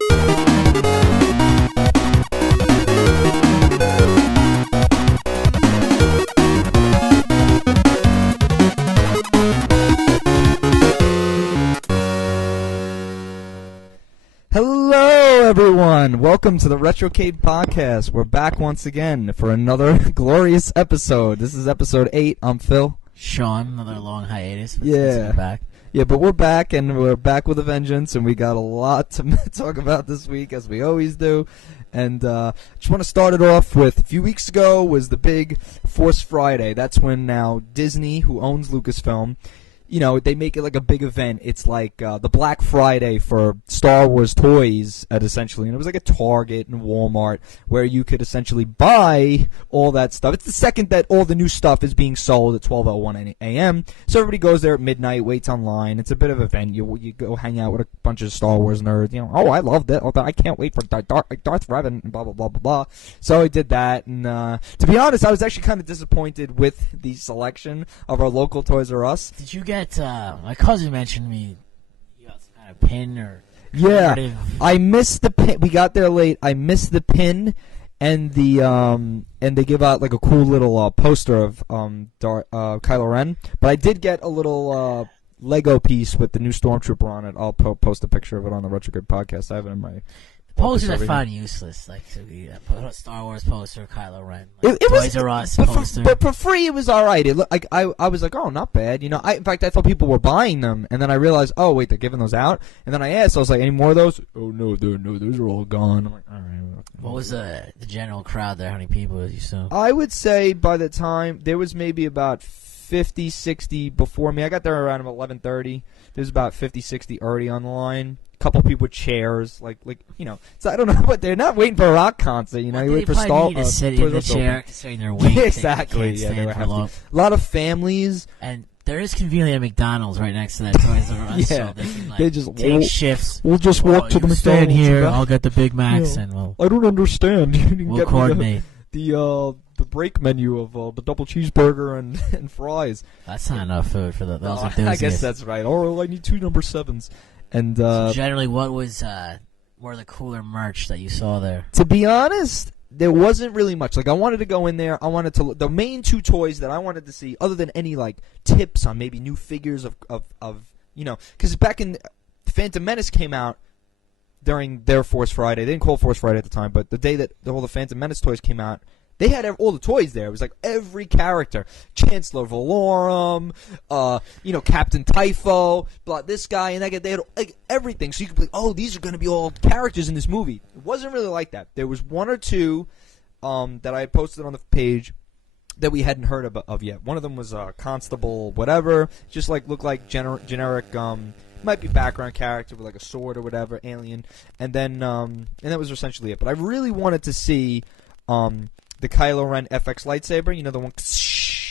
Hello, everyone. Welcome to the Retrocade Podcast. We're back once again for another glorious episode. This is episode 8. I'm Phil. Sean, another long hiatus. Yeah. Back. Yeah, but we're back, and we're back with a vengeance, and we got a lot to talk about this week, as we always do. And just want to start it off with, a few weeks ago was the big Force Friday. That's when now Disney, who owns Lucasfilm, you know, they make it like a big event. It's like the Black Friday for Star Wars toys, essentially. And it was like a Target and Walmart where you could essentially buy all that stuff. It's the second that all the new stuff is being sold at 12:01 a.m. So everybody goes there at midnight, waits online. It's a bit of an event. You go hang out with a bunch of Star Wars nerds. You know, oh, I love that. Oh, I can't wait for Darth Revan and blah, blah, blah, blah, blah. So I did that. And to be honest, I was actually kind of disappointed with the selection of our local Toys R Us. Did you get, my cousin mentioned to me, you got some kind of pin or... Yeah, I missed the pin. We got there late. I missed the pin, and and they give out like a cool little poster of Kylo Ren. But I did get a little Lego piece with the new Stormtrooper on it. I'll post a picture of it on the Retrocade Podcast. I have it in my... Posters I found useless, like put a Star Wars poster, Kylo Ren, like it Toys R Us poster. But for free, it was all right. It looked like I was like, oh, not bad. You know, in fact, I thought people were buying them, and then I realized, oh wait, they're giving those out. And then I asked, I was like, any more of those? Oh no, those are all gone. I'm like, all right. What was the general crowd there? How many people did you saw? I would say by the time there was maybe about 50, 60 before me. I got there around 11:30. There's about 50, 60 already on the line. Couple people with chairs, like you know. So I don't know, but they're not waiting for a rock concert. You know, you wait for Star. To sit in the chair, considering their weight. Yeah, exactly. Yeah, they were a lot of families. And there is conveniently a McDonald's right next to that Toys R Us. Yeah, so they can, like, they just take shifts. We'll just walk to the McDonald's. Stand here. I'll get the Big Macs, and I don't understand. We'll coordinate. The break menu of the double cheeseburger and fries. That's not enough food for those enthusiasts. I guess that's right. Or I need 2 number 7s. And so generally, what was more the cooler merch that you saw there? To be honest, there wasn't really much. Like, I wanted to go in there. I wanted to the main 2 toys that I wanted to see, other than any like tips on maybe new figures of you know, because back in Phantom Menace came out during their Force Friday. They didn't call it Force Friday at the time, but the day that all the Phantom Menace toys came out, they had all the toys there. It was like every character. Chancellor Valorum, you know, Captain Typho, this guy and that guy. They had like everything. So you could be like, oh, these are going to be all characters in this movie. It wasn't really like that. There was 1 or 2 that I had posted on the page that we hadn't heard of yet. One of them was Constable whatever. Just like looked like generic might be background character with like a sword or whatever, alien. And then and that was essentially it. But I really wanted to see the Kylo Ren FX lightsaber, you know, the one,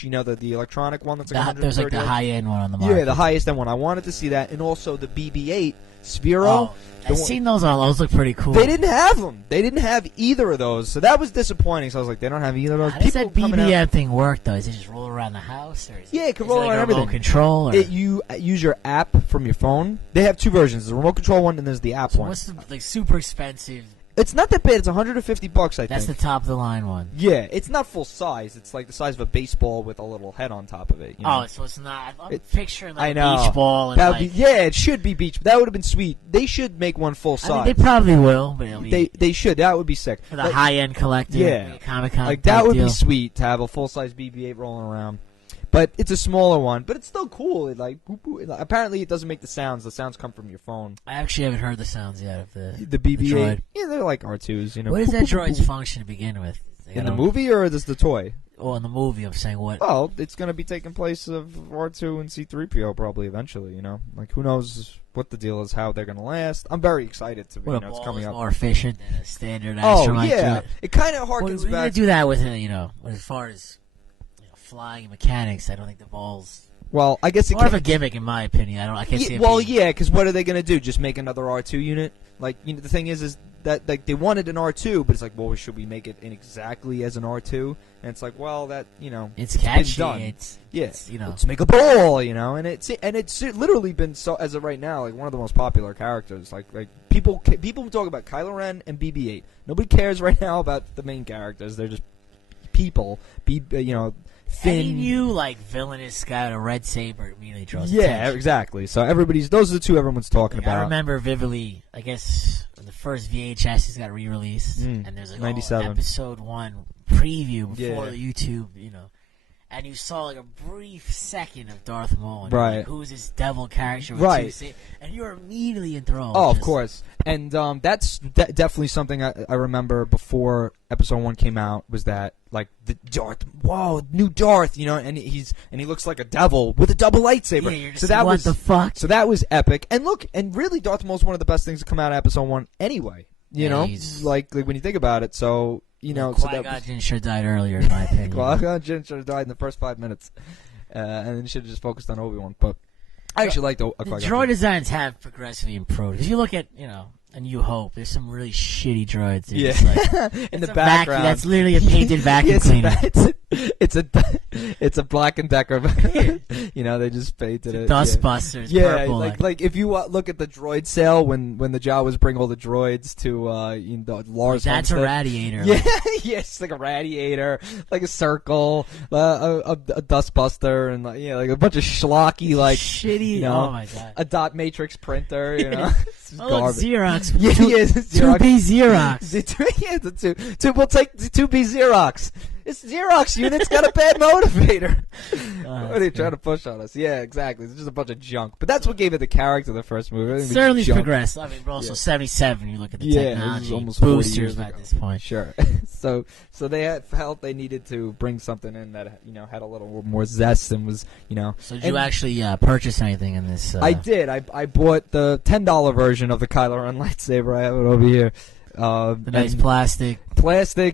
you know, the electronic one that's like there's like the high-end one on the market. Yeah, the highest end one. I wanted to see that, and also the BB-8 Sphero. Oh, I've seen those on. Those look pretty cool. They didn't have them. They didn't have either of those, so that was disappointing. So I was like, they don't have either of those. How does that BB-8 thing work, though? Is it just roll around the house? Or yeah, it can roll around everything. Remote control? Or? You use your app from your phone. They have 2 versions. There's the remote control one, and there's the app one. What's the like super expensive... It's not that bad. It's $150, I think. That's the top of the line one. Yeah, it's not full size. It's like the size of a baseball with a little head on top of it. You know? Oh, so it's not. I'm picturing like a beach ball. And like, yeah, it should be beach. That would have been sweet. They should make one full size. I mean, they probably will. But they should. That would be sick. For the high end collector. Yeah, Comic-Con. Like that would be sweet to have a full size BB-8 rolling around. But it's a smaller one, but it's still cool. It like boop, boop. Apparently, it doesn't make the sounds. The sounds come from your phone. I actually haven't heard the sounds yet of the BB-8. The droid. Yeah, they're like R2s. You know. What is that droid's function to begin with? In the movie, or is the toy? Oh, in the movie, I'm saying what? Well, it's going to be taking place of R2 and C-3PO probably eventually. You know, like who knows what the deal is, how they're going to last. I'm very excited to. Well, you know, it's coming up. More efficient than a standard astromech. Yeah, it kind of harkens back. We're going to do that with you know, as far as. Flying mechanics, I don't think the balls Well, I guess more of a gimmick in my opinion. I can't see it. Well, yeah, because what are they gonna do? Just make another R2 unit? Like, the thing is that like they wanted an R2, but it's like, well, should we make it in exactly as an R2? And it's like, well, that it's catchy. Done. It's let's make a ball, and it's literally been so as of right now like one of the most popular characters. Like people talk about Kylo Ren and BB-8. Nobody cares right now about the main characters. They're just people. Thin. Any new villainous guy with a red saber immediately draws attention. attention. Exactly. So those are the two everyone's talking about. I remember vividly. I guess the first VHS got re-released, and there's 97 episode 1 preview before YouTube, and you saw a brief second of Darth Maul, and right? Who's this devil character? With right. And you're immediately enthralled. Oh, of course. And that's definitely something I remember before Episode 1 came out was that the Darth, new Darth, and he looks like a devil with a double lightsaber. Yeah, you're just what the fuck? So that was epic. And look, and really Darth Maul's one of the best things to come out of Episode 1 anyway. Like when you think about it. So Qui-Gon Jinn should have died earlier, in my opinion. Qui-Gon Jinn should have died in the first 5 minutes, and then should have just focused on Obi-Wan. But I actually like the droid designs have progressively improved. If you look at A New Hope, there's some really shitty droids. Yeah, in the background, that's literally a painted vacuum cleaner. It's a Black and Decker. They just painted it. Ghostbusters. Yeah, purple, like if you look at the droid sale when the Jawas bring all the droids to Lars. That's homestead. A radiator. Yeah, yes, like a radiator, like a circle, a dustbuster, and a bunch of schlocky shitty. Oh my god, a dot matrix printer. Xerox. Xerox. 2B Xerox. We'll take the 2B Xerox. This Xerox unit's got a bad motivator. What are they trying to push on us? Yeah, exactly. It's just a bunch of junk. But that's what gave it the character of the first movie. Certainly progressed. I mean, we're also 77. You look at the technology. Almost boosters at this point. Sure. So they felt they needed to bring something in that had a little more zest and was So did you actually purchase anything in this? I did. I bought the $10 version of the Kylo Ren lightsaber. I have it over here. The nice plastic,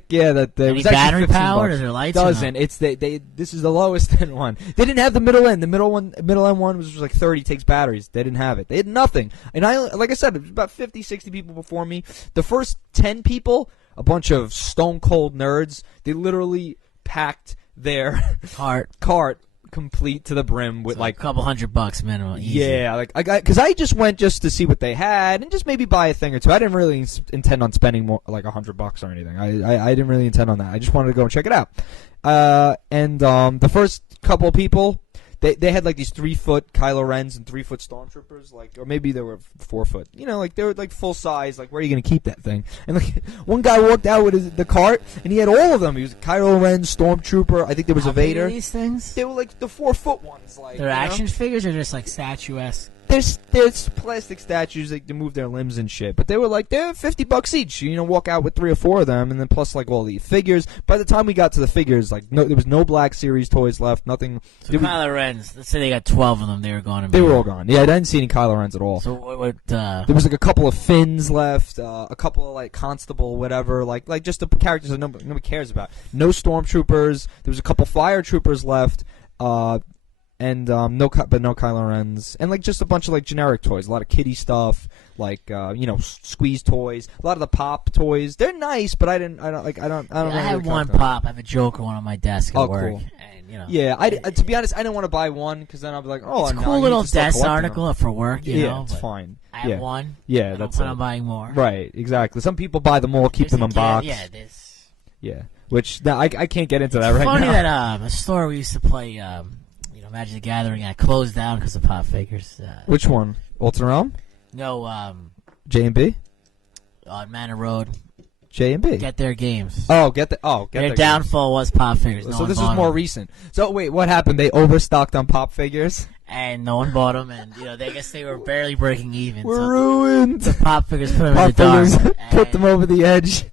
yeah. That any was battery powered or their lights? Doesn't. It's this is the lowest end one. They didn't have the middle end. The middle end one was like 30, takes batteries. They didn't have it. They had nothing. And like I said, it was about 50, 60 people before me. The first 10 people, a bunch of stone cold nerds. They literally packed their cart complete to the brim with a couple $100 minimum. Easy. Yeah, because I just went just to see what they had and just maybe buy a thing or two. I didn't really intend on spending more like $100 or anything. I didn't really intend on that. I just wanted to go and check it out. And the first couple of people, they had these 3-foot Kylo Rens and 3-foot Stormtroopers, or maybe they were 4-foot. They were full size. Where are you gonna keep that thing? And one guy walked out with the cart and he had all of them. He was Kylo Ren, Stormtrooper. I think there was a Vader. How big are these things? They were the 4-foot ones. They're action figures or just statuesque? There's plastic statues that move their limbs and shit, but they're $50 each. Walk out with 3 or 4 of them, and then plus all the figures. By the time we got to the figures, there was no Black Series toys left, nothing. So Kylo Ren's, let's say they got 12 of them, they were gone. They were all gone. Yeah, I didn't see any Kylo Ren's at all. So what? There was a couple of Finns left, a couple of Constable, whatever, just the characters that nobody cares about. No Stormtroopers. There was a couple Fire Troopers left. And no Kylo Ren's, and just a bunch of generic toys, a lot of kiddie stuff, squeeze toys, a lot of the pop toys. They're nice, but I don't. I have one pop. I have a Joker one on my desk at work. Cool. And, yeah, to be honest, I didn't want to buy one because then I'll be like, oh, it's a cool little desk article for work. It's fine. I have one. Yeah, that's plan on buying more. Right, exactly. Some people buy them all, keep them in box. Yeah, this. Yeah, which I can't get into that right now. Funny that a store we used to play. Magic the Gathering got closed down because of pop figures. Which one? Alternate Realm? No. J&B? On Manor Road. J&B? Get Their Games. Their downfall was pop figures. So this is more recent. So wait, what happened? They overstocked on pop figures? And no one bought them, and I guess they were barely breaking even. We're ruined. The pop figures put them in the dark. Put them over the edge.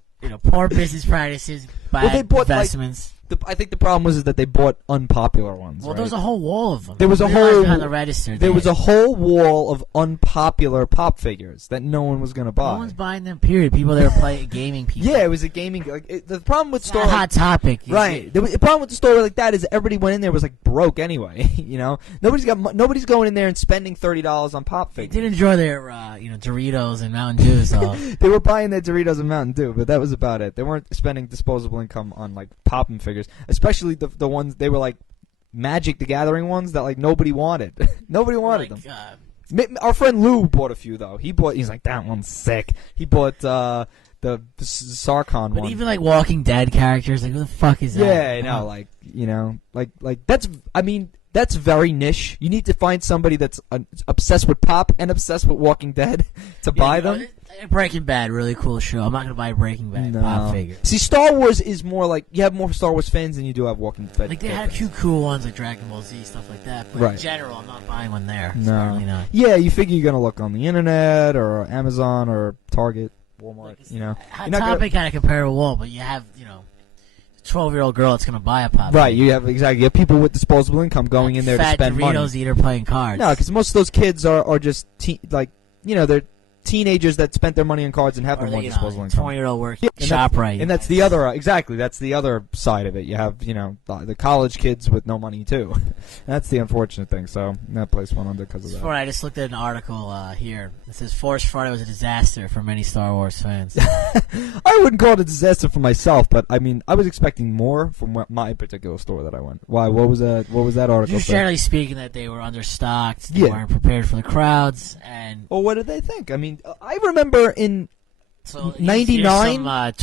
Poor business practices, bad investments. I think the problem was that they bought unpopular ones. Well, right? there was a whole wall of them. There was a whole behind the register. There was a whole wall of unpopular pop figures that no one was going to buy. No one's buying them. Period. People that were playing gaming people. Yeah, it was a gaming. The problem with store Hot Topic, right? The problem with the store like that is everybody went in there was like broke anyway. Nobody's going in there and spending $30 on pop figures. They did enjoy their Doritos and Mountain Dew. So they were buying their Doritos and Mountain Dew, but that was about it. They weren't spending disposable income on like popping figures, especially the ones they were like Magic the Gathering ones that like nobody wanted. Nobody wanted them. Our friend Lou bought a few though. He's like, that one's sick. He bought the Sarkon one. But even like Walking Dead characters, like who the fuck is that? Yeah, I know. Like that's. I mean, that's very niche. You need to find somebody that's obsessed with pop and obsessed with Walking Dead to buy them. Breaking Bad, really cool show. I'm not gonna buy a Breaking Bad pop figure. See, Star Wars is more like you have more Star Wars fans than you do have Walking Dead. Like they had a few cool ones like Dragon Ball Z, stuff like that. But in general, I'm not buying one there. No. Certainly not. Yeah, you figure you're gonna look on the internet or Amazon or Target, Walmart. Hot Topic had a comparable wall, but you have a 12-year-old girl that's gonna buy a pop. Right, figure. you have people with disposable income going in there to spend money. Fat Doritos eater playing cards. No, because most of those kids are just they're teenagers that spent their money on cards and have no more disposable income. 20-year-old working ShopRite. And that's the other side of it. You have the college kids with no money too. That's the unfortunate thing. So that place went under because of that. I just looked at an article here. It says Force Friday was a disaster for many Star Wars fans. I wouldn't call it a disaster for myself, but I mean I was expecting more from my particular store that I went. Why? What was that? What was that article? Just generally speaking, that they were understocked. They weren't prepared for the crowds. And well, what did they think? I mean, I remember in '99. Some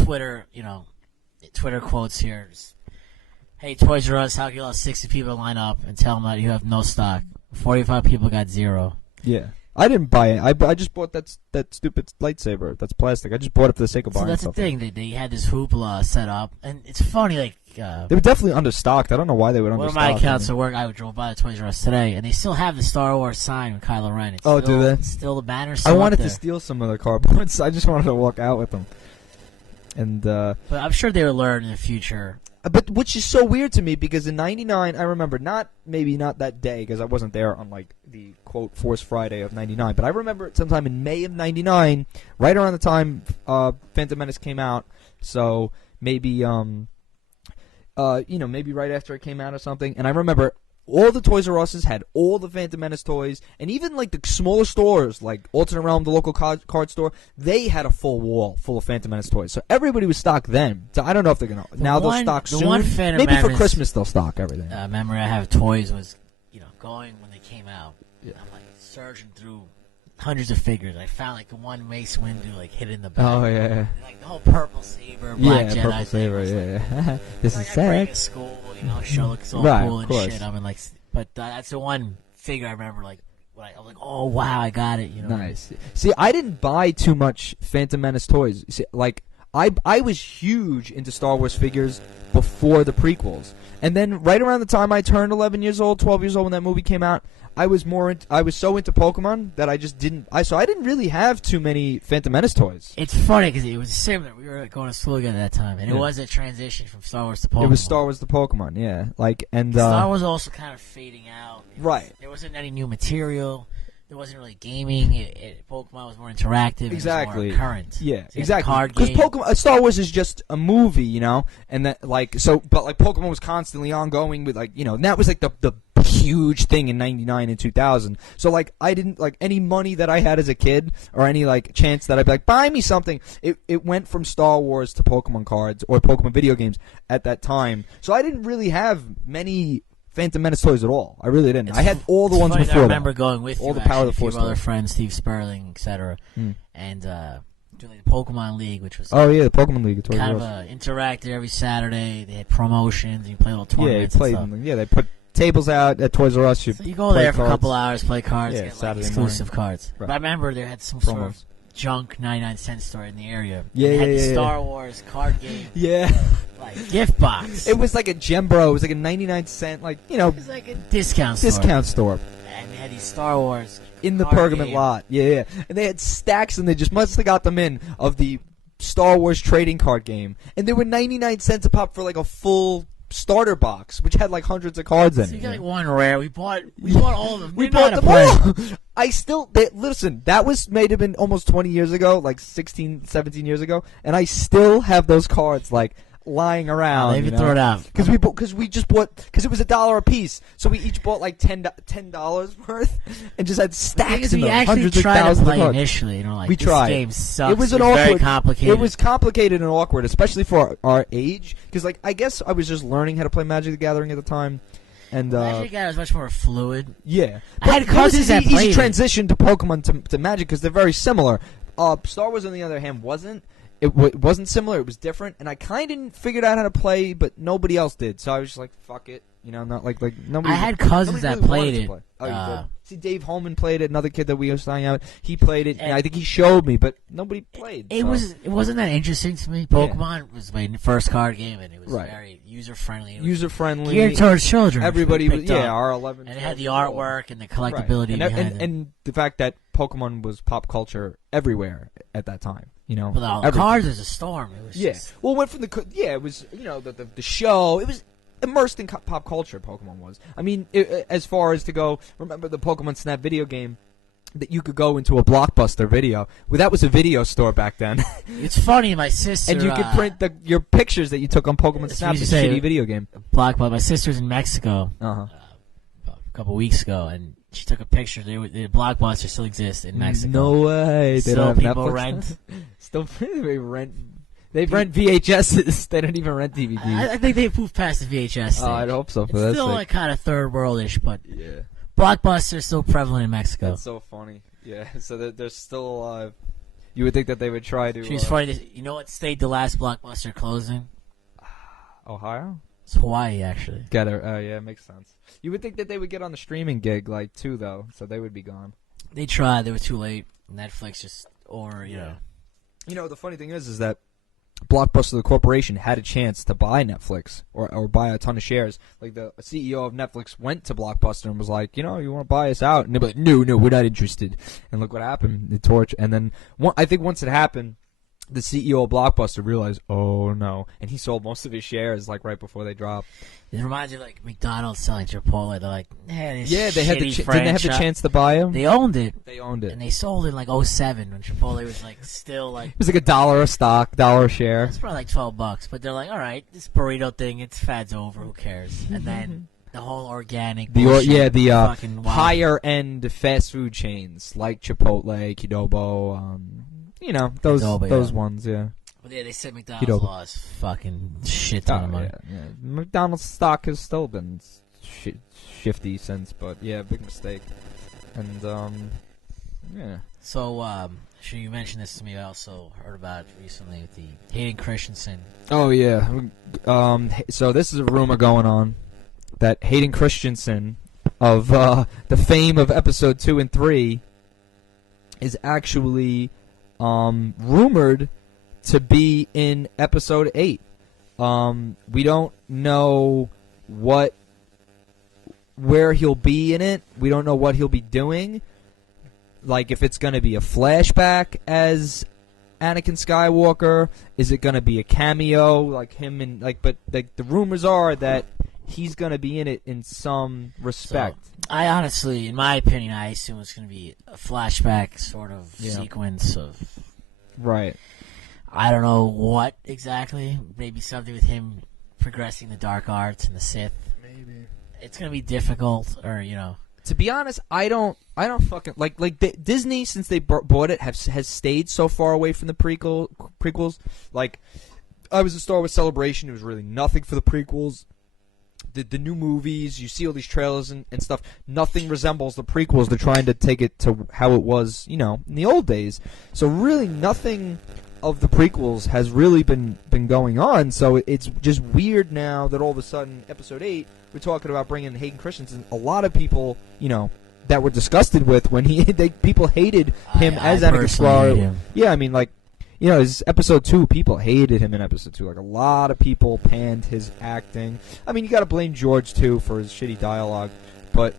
Twitter quotes here. Hey, Toys R Us, how can you let 60 people line up and tell them that you have no stock? 45 people got 0. Yeah. I didn't buy it. I just bought that stupid lightsaber. That's plastic. I just bought it for the sake of buying that's something. The thing. They had this hoopla set up, and it's funny. Like they were definitely understocked. I don't know why they would understock. One of my accounts at work, I drove by the Toys R Us today, and they still have the Star Wars sign with Kylo Ren. It's do they? Still the banner. I wanted to steal some of the cardboards. I just wanted to walk out with them. And but I'm sure they will learn in the future. But which is so weird to me because in '99, I remember maybe not that day because I wasn't there on like the quote Force Friday of '99, but I remember it sometime in May of '99, right around the time Phantom Menace came out. So maybe maybe right after it came out or something. And I remember all the Toys R Us's had all the Phantom Menace toys, and even like the smaller stores, like Alternate Realm, the local card store, they had a full wall full of Phantom Menace toys. So everybody was stocked then. So I don't know if they're gonna they'll stock soon. Maybe for Christmas they'll stock everything. Memory I have toys was going when they came out. Yeah. I'm like searching through hundreds of figures. I found like the one Mace Windu like hidden in the back. Oh yeah. And, like the whole purple saber, black Jedi purple saber. Yeah. This is sad. sad. Break a school, show looks all right, cool and shit. I mean, like, but that's the one figure I remember. Like, I was like, oh wow, I got it. Nice. See, I didn't buy too much Phantom Menace toys. See, like, I was huge into Star Wars figures before the prequels, and then right around the time I turned 11 years old, 12 years old when that movie came out, I was so into Pokemon that I just didn't. So I didn't really have too many Phantom Menace toys. It's funny because it was similar. We were going to school together at that time, and it was a transition from Star Wars to Pokemon. It was Star Wars to Pokemon, yeah. Star Wars also kind of fading out. Right. There wasn't any new material. There wasn't really gaming. Pokemon was more interactive. Exactly. It was more current. Yeah, so exactly. Because Pokemon, Star Wars is just a movie, and that but Pokemon was constantly ongoing with and that was like the huge thing in '99 and 2000. So I didn't any money that I had as a kid or any chance that I'd be like buy me something. It went from Star Wars to Pokemon cards or Pokemon video games at that time. So I didn't really have many Phantom Menace toys at all. I really didn't. I had all the ones before. I remember going with all the Power of the Force. Other friends, Steve Sperling, etc., and doing the Pokemon League, which was the Pokemon League. Kind of interactive every Saturday. They had promotions. You play little tournaments. They put tables out at Toys R Us. So you go there for a couple hours, play cards, get Saturday exclusive morning. Cards. Right. But I remember they had some sort of junk 99-cent store in the area. Yeah, they had the Star Wars card game. Yeah. Gift box. It was like a Gembro. It was like a 99-cent, It was like a discount store. And they had these Star Wars in the pergament lot. Yeah. And they had stacks, and they just must have got them in of the Star Wars trading card game. And they were 99 cents a pop for a full starter box, which had like hundreds of cards in So it. you got like one rare. We bought all of them. We Didn't know how bought to them play. all. I still listen. That was made have been almost 20 years ago, like 16, 17 years ago, and I still have those cards like lying around. They even throw it out because we just bought because it was $1 a piece, so we each bought like $10 worth, and just had stacks in we them, actually hundreds of tried to thousands play of cards. initially. You know, like We this tried. game sucks. It was an very awkward, complicated. It was complicated and awkward, especially for our age. Because like I guess I was just learning how to play Magic the Gathering at the time, and Magic was much more fluid. yeah, I had cousins that easy played it. transition to Pokemon to Magic because they're very similar. Star Wars, on the other hand, wasn't. It wasn't similar. It was different, and I kind of figured out how to play, but nobody else did. So I was just like, "Fuck it," you know. Not like nobody. I had cousins nobody that really played wanted to it. play. Oh, you did? See, Dave Holman played it. Another kid that we used to hang out with, he played it, and I think he showed me, but nobody played. It wasn't that interesting to me. Pokemon was my first card game, and it was very user friendly. User friendly, geared towards children. Everybody was up. our 11, and it had the artwork and the collectability behind it. And the fact that Pokemon was pop culture everywhere at that time. You know, with all the cards, was a storm. It was just... Well, it went from it was the show. It was immersed in pop culture. Pokemon was. I mean, as far as to go, remember the Pokemon Snap video game that you could go into a Blockbuster video. Well, that was a video store back then. It's funny, my sister and you could print your pictures that you took on Pokemon Snap. The shitty video game. Blockbuster. My sister's in Mexico. A couple weeks ago, and she took a picture. The Blockbuster still exists in Mexico. No way. They don't have people Netflix rent. Still, they rent. They rent VHSs. They don't even rent DVDs. I think they've moved past the VHS stage. I'd hope so for it's that. Still like kind of third worldish, but yeah. Blockbuster's still prevalent in Mexico. That's so funny. Yeah, so they're still alive. You would think that they would try to. She's funny. You know what state the last Blockbuster closing? Ohio. It's Hawaii, actually. Got it. Yeah, it makes sense. You would think that they would get on the streaming gig, like, too, though, so they would be gone. They tried. They were too late. Netflix just, you know. You know, the funny thing is that Blockbuster, the corporation, had a chance to buy Netflix or buy a ton of shares. Like, the CEO of Netflix went to Blockbuster and was like, you want to buy us out? And they'd be like, no, we're not interested. And look what happened. The torch. And then, I think once it happened, the CEO of Blockbuster realized, oh no, and he sold most of his shares like right before they dropped. It reminds you of like McDonald's selling Chipotle. They're like, they had the didn't they have the chance to buy them? They owned it, and they sold it in like 2007 when Chipotle was like still like it was like $1 a stock, $1 a share. It's probably like $12, but they're like, all right, this burrito thing, it's fad's over, who cares? And then the whole organic, the higher end fast food chains like Chipotle, Qdoba. Those ones, yeah. But yeah, they said McDonald's lost fucking shit ton of money. Yeah. McDonald's stock has still been shifty since, but yeah, big mistake. And yeah. So, you mentioned this to me. I also heard about it recently with the Hayden Christensen. Oh yeah. So this is a rumor going on that Hayden Christensen of the fame of episode 2 and 3 is actually rumored to be in episode 8. We don't know where he'll be in it. We don't know what he'll be doing. Like, if it's going to be a flashback as Anakin Skywalker, is it going to be a cameo like him and but the rumors are that he's going to be in it in some respect. So, I honestly, in my opinion, I assume it's going to be a flashback sort of sequence of... Right. I don't know what exactly. Maybe something with him progressing the dark arts and the Sith. Maybe. It's going to be difficult, or, To be honest, I don't fucking... Like Disney, since they bought it, has stayed so far away from the prequels. Like, I was a Star Wars Celebration. It was really nothing for the prequels. The new movies, you see all these trailers and stuff, nothing resembles the prequels. They're trying to take it to how it was, in the old days. So really nothing of the prequels has really been going on. So it's just weird now that all of a sudden, episode 8, we're talking about bringing Hayden Christensen. A lot of people, that were disgusted with when people hated him as Anakin Skywalker. Yeah, I mean, like, his episode 2, people hated him in episode 2. Like, a lot of people panned his acting. I mean, you got to blame George, too, for his shitty dialogue. But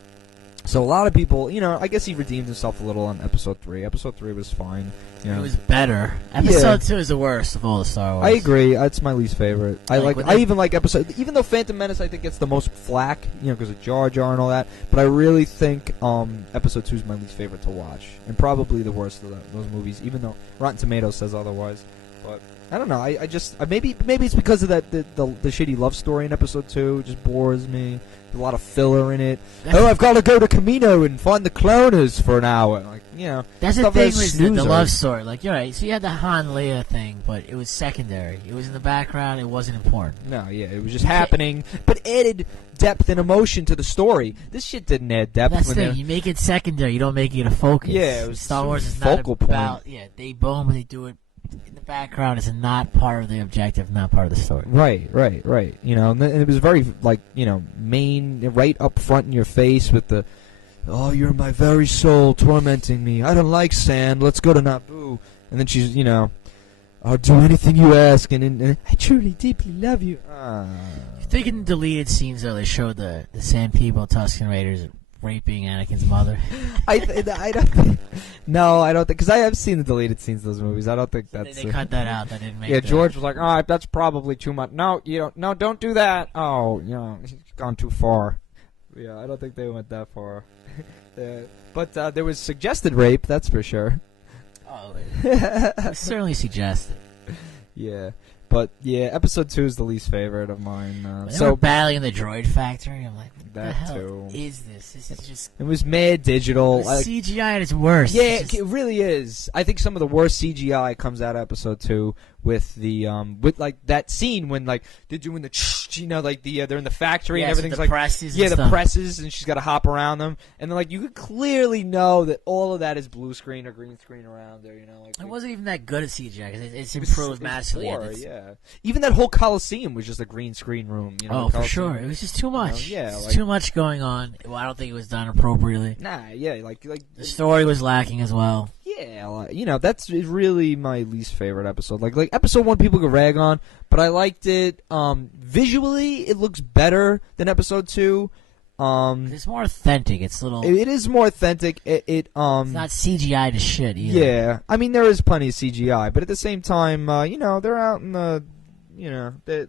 So a lot of people, I guess he redeemed himself a little on episode 3. Episode 3 was fine. It was better. Episode 2 is the worst of all the Star Wars. I agree. It's my least favorite. I even like episode, even though Phantom Menace I think gets the most flack, because of Jar Jar and all that. But I really think episode 2 is my least favorite to watch, and probably the worst of those movies. Even though Rotten Tomatoes says otherwise, but I don't know. I just maybe it's because of that the shitty love story in episode 2. It just bores me. There's a lot of filler in it. I've got to go to Camino and find the cloners for an hour. Like, that's the thing with the love story. Like, you're right. So you had the Han Leia thing, but it was secondary. It was in the background. It wasn't important. No, it was just happening, but added depth and emotion to the story. This shit didn't add depth. That's the thing. You make it secondary. You don't make it a focus. Yeah, it was Star Wars is focal not about. Yeah, they boom and they do it. In the background is not part of the objective, not part of the story. Right. And it was very, main, right up front in your face with the, oh, you're my very soul tormenting me. I don't like sand. Let's go to Naboo. And then she's, I'll do anything you ask, and I truly, deeply love you. Thinking deleted scenes, though, they showed the Sand People, Tusken Raiders, raping Anakin's mother. I don't think. No, I don't think, because I have seen the deleted scenes of those movies. I don't think that's. They cut that out. That didn't make. Yeah, George was like, "Oh, that's probably too much." No, you don't. No, don't do that. Oh, he's gone too far. Yeah, I don't think they went that far. But there was suggested rape. That's for sure. Oh, it was certainly suggested. Yeah. But yeah, episode 2 is the least favorite of mine. So battling in the droid factory, I'm like, what that the hell too. is this? This is just. It was mad digital. CGI at its worst. Yeah, it really is. I think some of the worst CGI comes out of episode 2 with the with like that scene when like they're doing the they're in the factory and everything's the like presses the stuff. presses and she's got to hop around them and then like you could clearly know that all of that is blue screen or green screen around there. It wasn't even that good at CGI because it's improved massively. Yeah, even that whole Coliseum was just a green screen room. For sure, it was just too much. Too much going on. Well, I don't think it was done appropriately. Nah, yeah, like the story was lacking as well. Yeah, that's really my least favorite episode. Like episode 1, people could rag on, but I liked it. Visually, it looks better than episode 2. It's more authentic. It's little. It is more authentic. It's not CGI to shit either. Yeah, I mean there is plenty of CGI, but at the same time, they're out in the.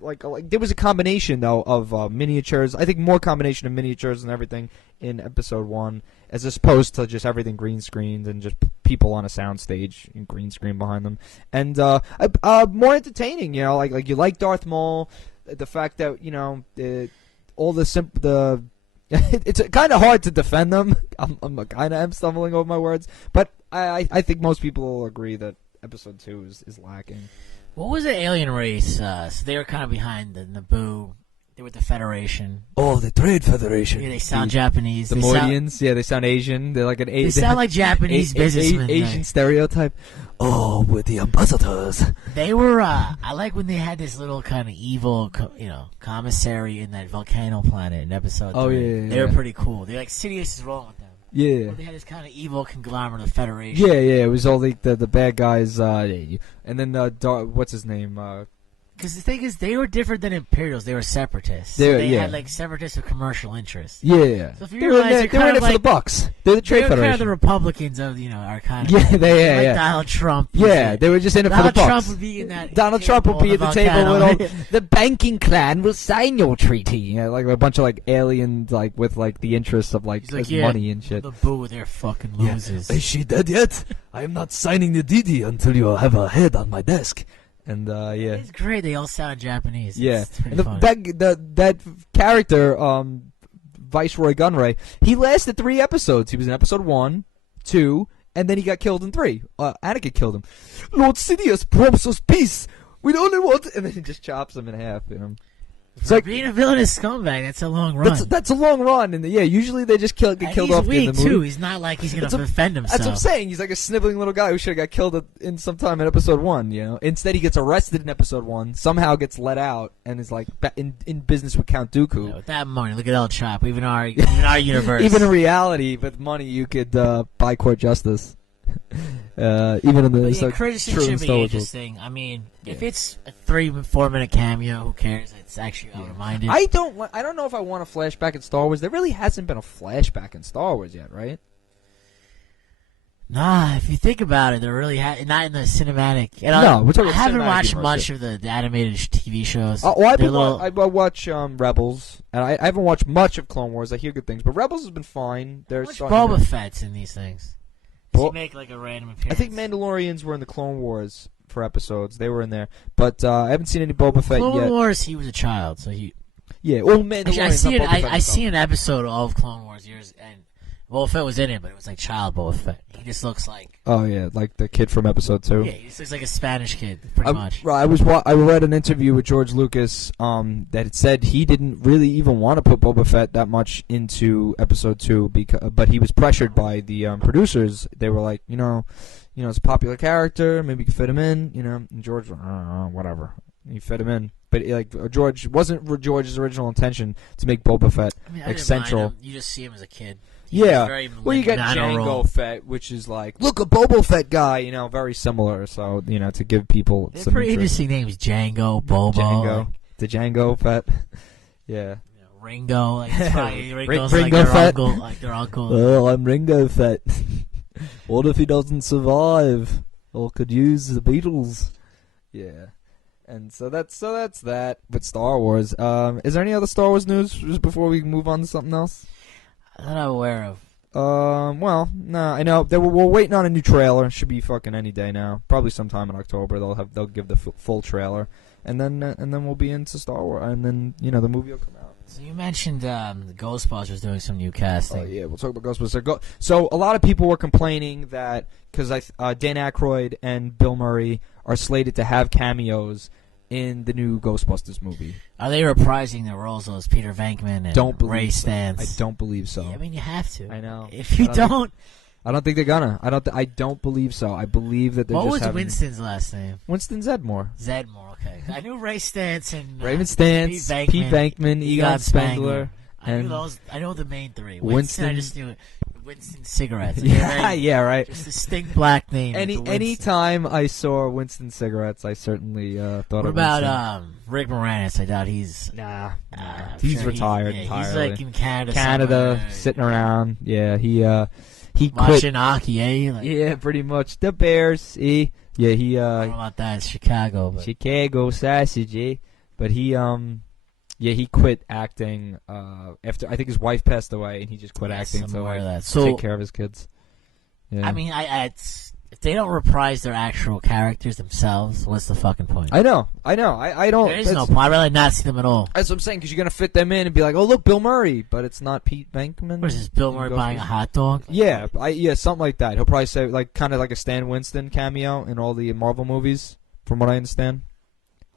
Like there was a combination though of miniatures. I think more combination of miniatures and everything in episode 1, as opposed to just everything green screened and just people on a soundstage and green screen behind them. And more entertaining. Like you like Darth Maul, the fact that it's kind of hard to defend them. I'm kind of stumbling over my words, but I think most people will agree that episode 2 is lacking. What was the alien race? So they were kind of behind the Naboo. They were the Federation. Oh, the Trade Federation. Yeah, they sound Japanese. The Moidians, they sound Asian. They're like an Asian. They sound like Japanese businessmen. Asian stereotype. Oh, with the ambassadors. They were. I like when they had this little kind of evil, commissary in that volcano planet in episode 3. Oh yeah. They were pretty cool. They're like Sidious is wrong with them. Yeah. Well, they had this kind of evil conglomerate of Federation. Yeah. It was all the bad guys. And then what's his name? Because the thing is, they were different than Imperials. They were separatists. They had like separatists of commercial interests. Yeah. So if they you were realize in it for the bucks. They're the Trade Federation. Kind of the Republicans of our kind of. Yeah. Donald Trump. Yeah, they were just in it for the bucks. Donald Trump would be in that. Donald Trump would be at the table with the banking clan will sign your treaty. Like a bunch of like aliens, like with like the interests of like money and shit. The boo, they're fucking losers. Is she dead yet? I am not signing the DD until you have a head on my desk. And it's great. They all sound Japanese. Yeah, it's pretty and funny. that character, Viceroy Gunray, he lasted 3 episodes. He was in episode 1, 2, and then he got killed in 3. Anakin killed him. Lord Sidious promised us peace. We only want, and then he just chops him in half. It's like being a villainous scumbag. That's a long run. That's a long run, and usually they just get killed off weak in the movie. too. He's not like he's gonna defend himself. That's what I'm saying. He's like a sniveling little guy who should have got killed in sometime in episode 1. Instead he gets arrested in episode 1, somehow gets let out, and is like in business with Count Dooku. Yeah, with that money, look at El Chop. Even our universe. Even in reality, with money, you could buy court justice. Even in the yeah, Christensen should be interesting. I mean, if it's a 3-4 minute cameo, who cares? It's actually out-minded. I don't know if I want a flashback in Star Wars. There really hasn't been a flashback in Star Wars yet, right? Nah, if you think about it, there really not in the cinematic. And No, we're talking I about haven't cinematic watched universe, much of the animated TV shows. Well, I watch Rebels, and I haven't watched much of Clone Wars. I hear good things, but Rebels has been fine. How much Boba Fett's in these things? Does he make like a random appearance? I think Mandalorians were in the Clone Wars for episodes. They were in there, but I haven't seen any Boba Fett yet. Clone Wars, he was a child, so he. Yeah, well, Mandalorian. Actually, I see an episode of Clone Wars years and. Boba Fett was in it, but it was like child Boba Fett. He just looks like... Oh, yeah, like the kid from episode 2. Yeah, he just looks like a Spanish kid, pretty much. I read an interview with George Lucas that it said he didn't really even want to put Boba Fett that much into episode 2, but he was pressured by the producers. They were like, it's a popular character, maybe you could fit him in, and George, whatever. He fit him in. But George wasn't George's original intention to make Boba Fett central. You just see him as a kid. Yeah, well, you got Jango Fett, which is like, look, a Boba Fett guy, very similar. So, to give people they're some pretty interesting names: Django, Bobo, the Django Fett, yeah, Ringo, Ringo's Ringo like their Fett. uncle, like their uncle. Oh, I'm Ringo Fett. What if he doesn't survive, or could use the Beatles? Yeah. And so that's that with Star Wars. Is there any other Star Wars news just before we move on to something else? I'm not aware of. Well, no, I know we're waiting on a new trailer. Should be fucking any day now. Probably sometime in October. They'll give the full trailer, and then we'll be into Star Wars, and then the movie will come out. So you mentioned the Ghostbusters doing some new casting. Oh yeah, we'll talk about Ghostbusters. So a lot of people were complaining that because Dan Aykroyd and Bill Murray are slated to have cameos in the new Ghostbusters movie. Are they reprising the roles of Peter Venkman and Ray Stantz? I don't believe so. Yeah, I mean, you have to. I know. If you don't... I don't think they're gonna. I don't believe so. I believe that they're What just was having... Winston's last name? Winston Zedmore. Zedmore, okay. I knew Ray Stantz and... Raymond Stantz, Pete Venkman, Egon Spengler. I know the main three. Winston, I just knew it. Winston cigarettes. Yeah, right. Just distinct black name. Any time I saw Winston cigarettes, I certainly thought what of about Rick Moranis? I doubt he's... Nah. He's retired entirely. He's like in Canada somewhere. Sitting around. Yeah, he quit. Watching hockey, eh? Yeah, pretty much. The Bears, eh? Yeah, he... I don't know about that. It's Chicago. But... Chicago sausage, eh? But he he quit acting after I think his wife passed away, and he just quit acting to take care of his kids. Yeah. I mean, if they don't reprise their actual characters themselves, what's the fucking point? I know. I don't. There is no point. I'd rather not see them at all. That's what I'm saying, because you're gonna fit them in and be like, oh look, Bill Murray, but it's not Pete Venkman. What is this, Bill Murray buying a hot dog? Yeah, something like that. He'll probably say kind of like a Stan Winston cameo in all the Marvel movies, from what I understand.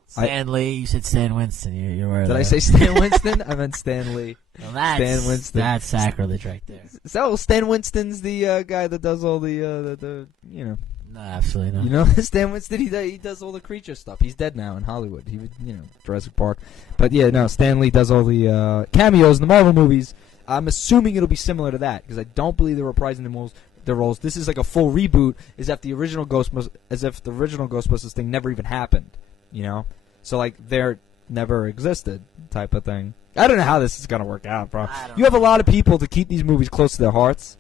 Stan Lee, you said Stan Winston. You're aware of that. Did I say Stan Winston? I meant Stan Lee. Well, Stan Winston. That's sacrilege right there. So Stan Winston's the guy that does all the No, absolutely not. Stan Winston, he does all the creature stuff. He's dead now in Hollywood. He would, Jurassic Park. But yeah, no, Stan Lee does all the cameos in the Marvel movies. I'm assuming it'll be similar to that, because I don't believe they're reprising the roles. This is like a full reboot, as if the original Ghostbusters thing never even happened. So like they're never existed type of thing. I don't know how this is gonna work out, bro. You have a lot of people to keep these movies close to their hearts.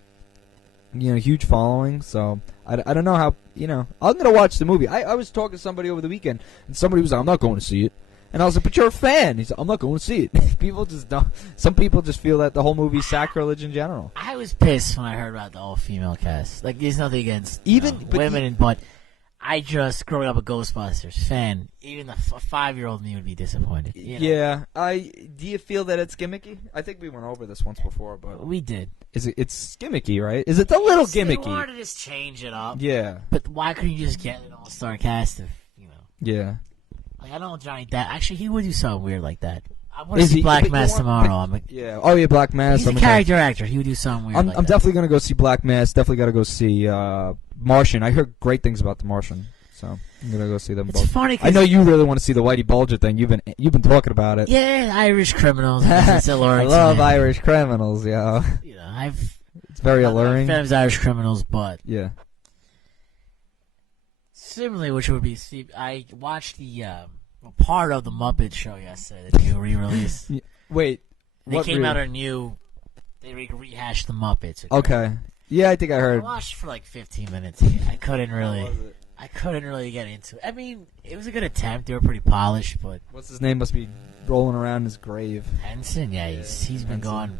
Huge following. So I don't know how. I'm gonna watch the movie. I was talking to somebody over the weekend, and somebody was like, "I'm not going to see it," and I was like, "But you're a fan." He's like, "I'm not going to see it." People just don't. Some people just feel that the whole movie's sacrilege in general. I was pissed when I heard about the all-female cast. Like, there's nothing against women, but. I just, growing up a Ghostbusters fan, even a 5-year-old me would be disappointed. Yeah. Do you feel that it's gimmicky? I think we went over this once before, but we did. It's gimmicky, right? Is it a little gimmicky? They wanted to just change it up. Yeah. But why couldn't you just get an all-star cast if, Yeah. Like, I know Johnny Depp. Actually, he would do something weird like that. I want to see Black Mass tomorrow. Yeah. Oh, yeah, Black Mass. He's a character actor. He would do something weird I'm definitely going to go see Black Mass. Definitely got to go see Martian. I heard great things about The Martian. So I'm gonna go see them both. It's funny. I know you really want to see the Whitey Bulger thing. You've been talking about it. Yeah, Irish Criminals. It's alluring. I love Irish Criminals, yo. It's very alluring. I'm Irish Criminals, but yeah. Similarly, which would be, I watched the part of the Muppet Show yesterday, the new re-release. Wait, they came out a new. They rehashed the Muppets. Okay. Yeah, I think I heard. I watched for like 15 minutes. I couldn't really get into it. I mean, it was a good attempt. They were pretty polished, but what's his name? Must be rolling around his grave. Henson, yeah, he's been gone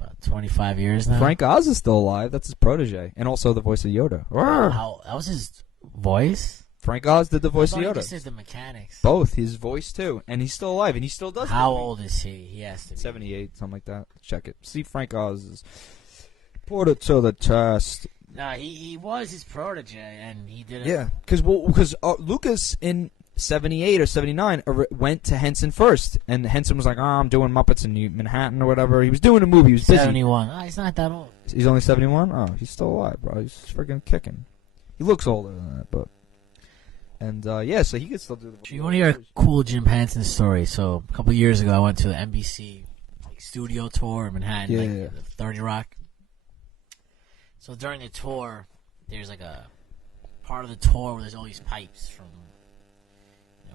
about 25 years now. Frank Oz is still alive. That's his protege, and also the voice of Yoda. That was his voice. Frank Oz did the voice of Yoda. This is the mechanics. Both his voice too, and he's still alive, and he still does. How old is he? He has to be 78, something like that. Check it. See Frank Oz's. Put it to the test. Nah, he was his protege, and he did it. Yeah, because Lucas in 78 or 79 went to Henson first, and Henson was like, I'm doing Muppets in Manhattan or whatever. He was doing a movie. He was busy. 71. Oh, he's not that old. He's only 71? Oh, he's still alive, bro. He's freaking kicking. He looks older than that, but... And, yeah, so he could still do the... You want to hear a cool Jim Henson story? So, a couple years ago, I went to the NBC studio tour in Manhattan, the 30 Rock. So, during the tour, there's like a part of the tour where there's all these pipes from,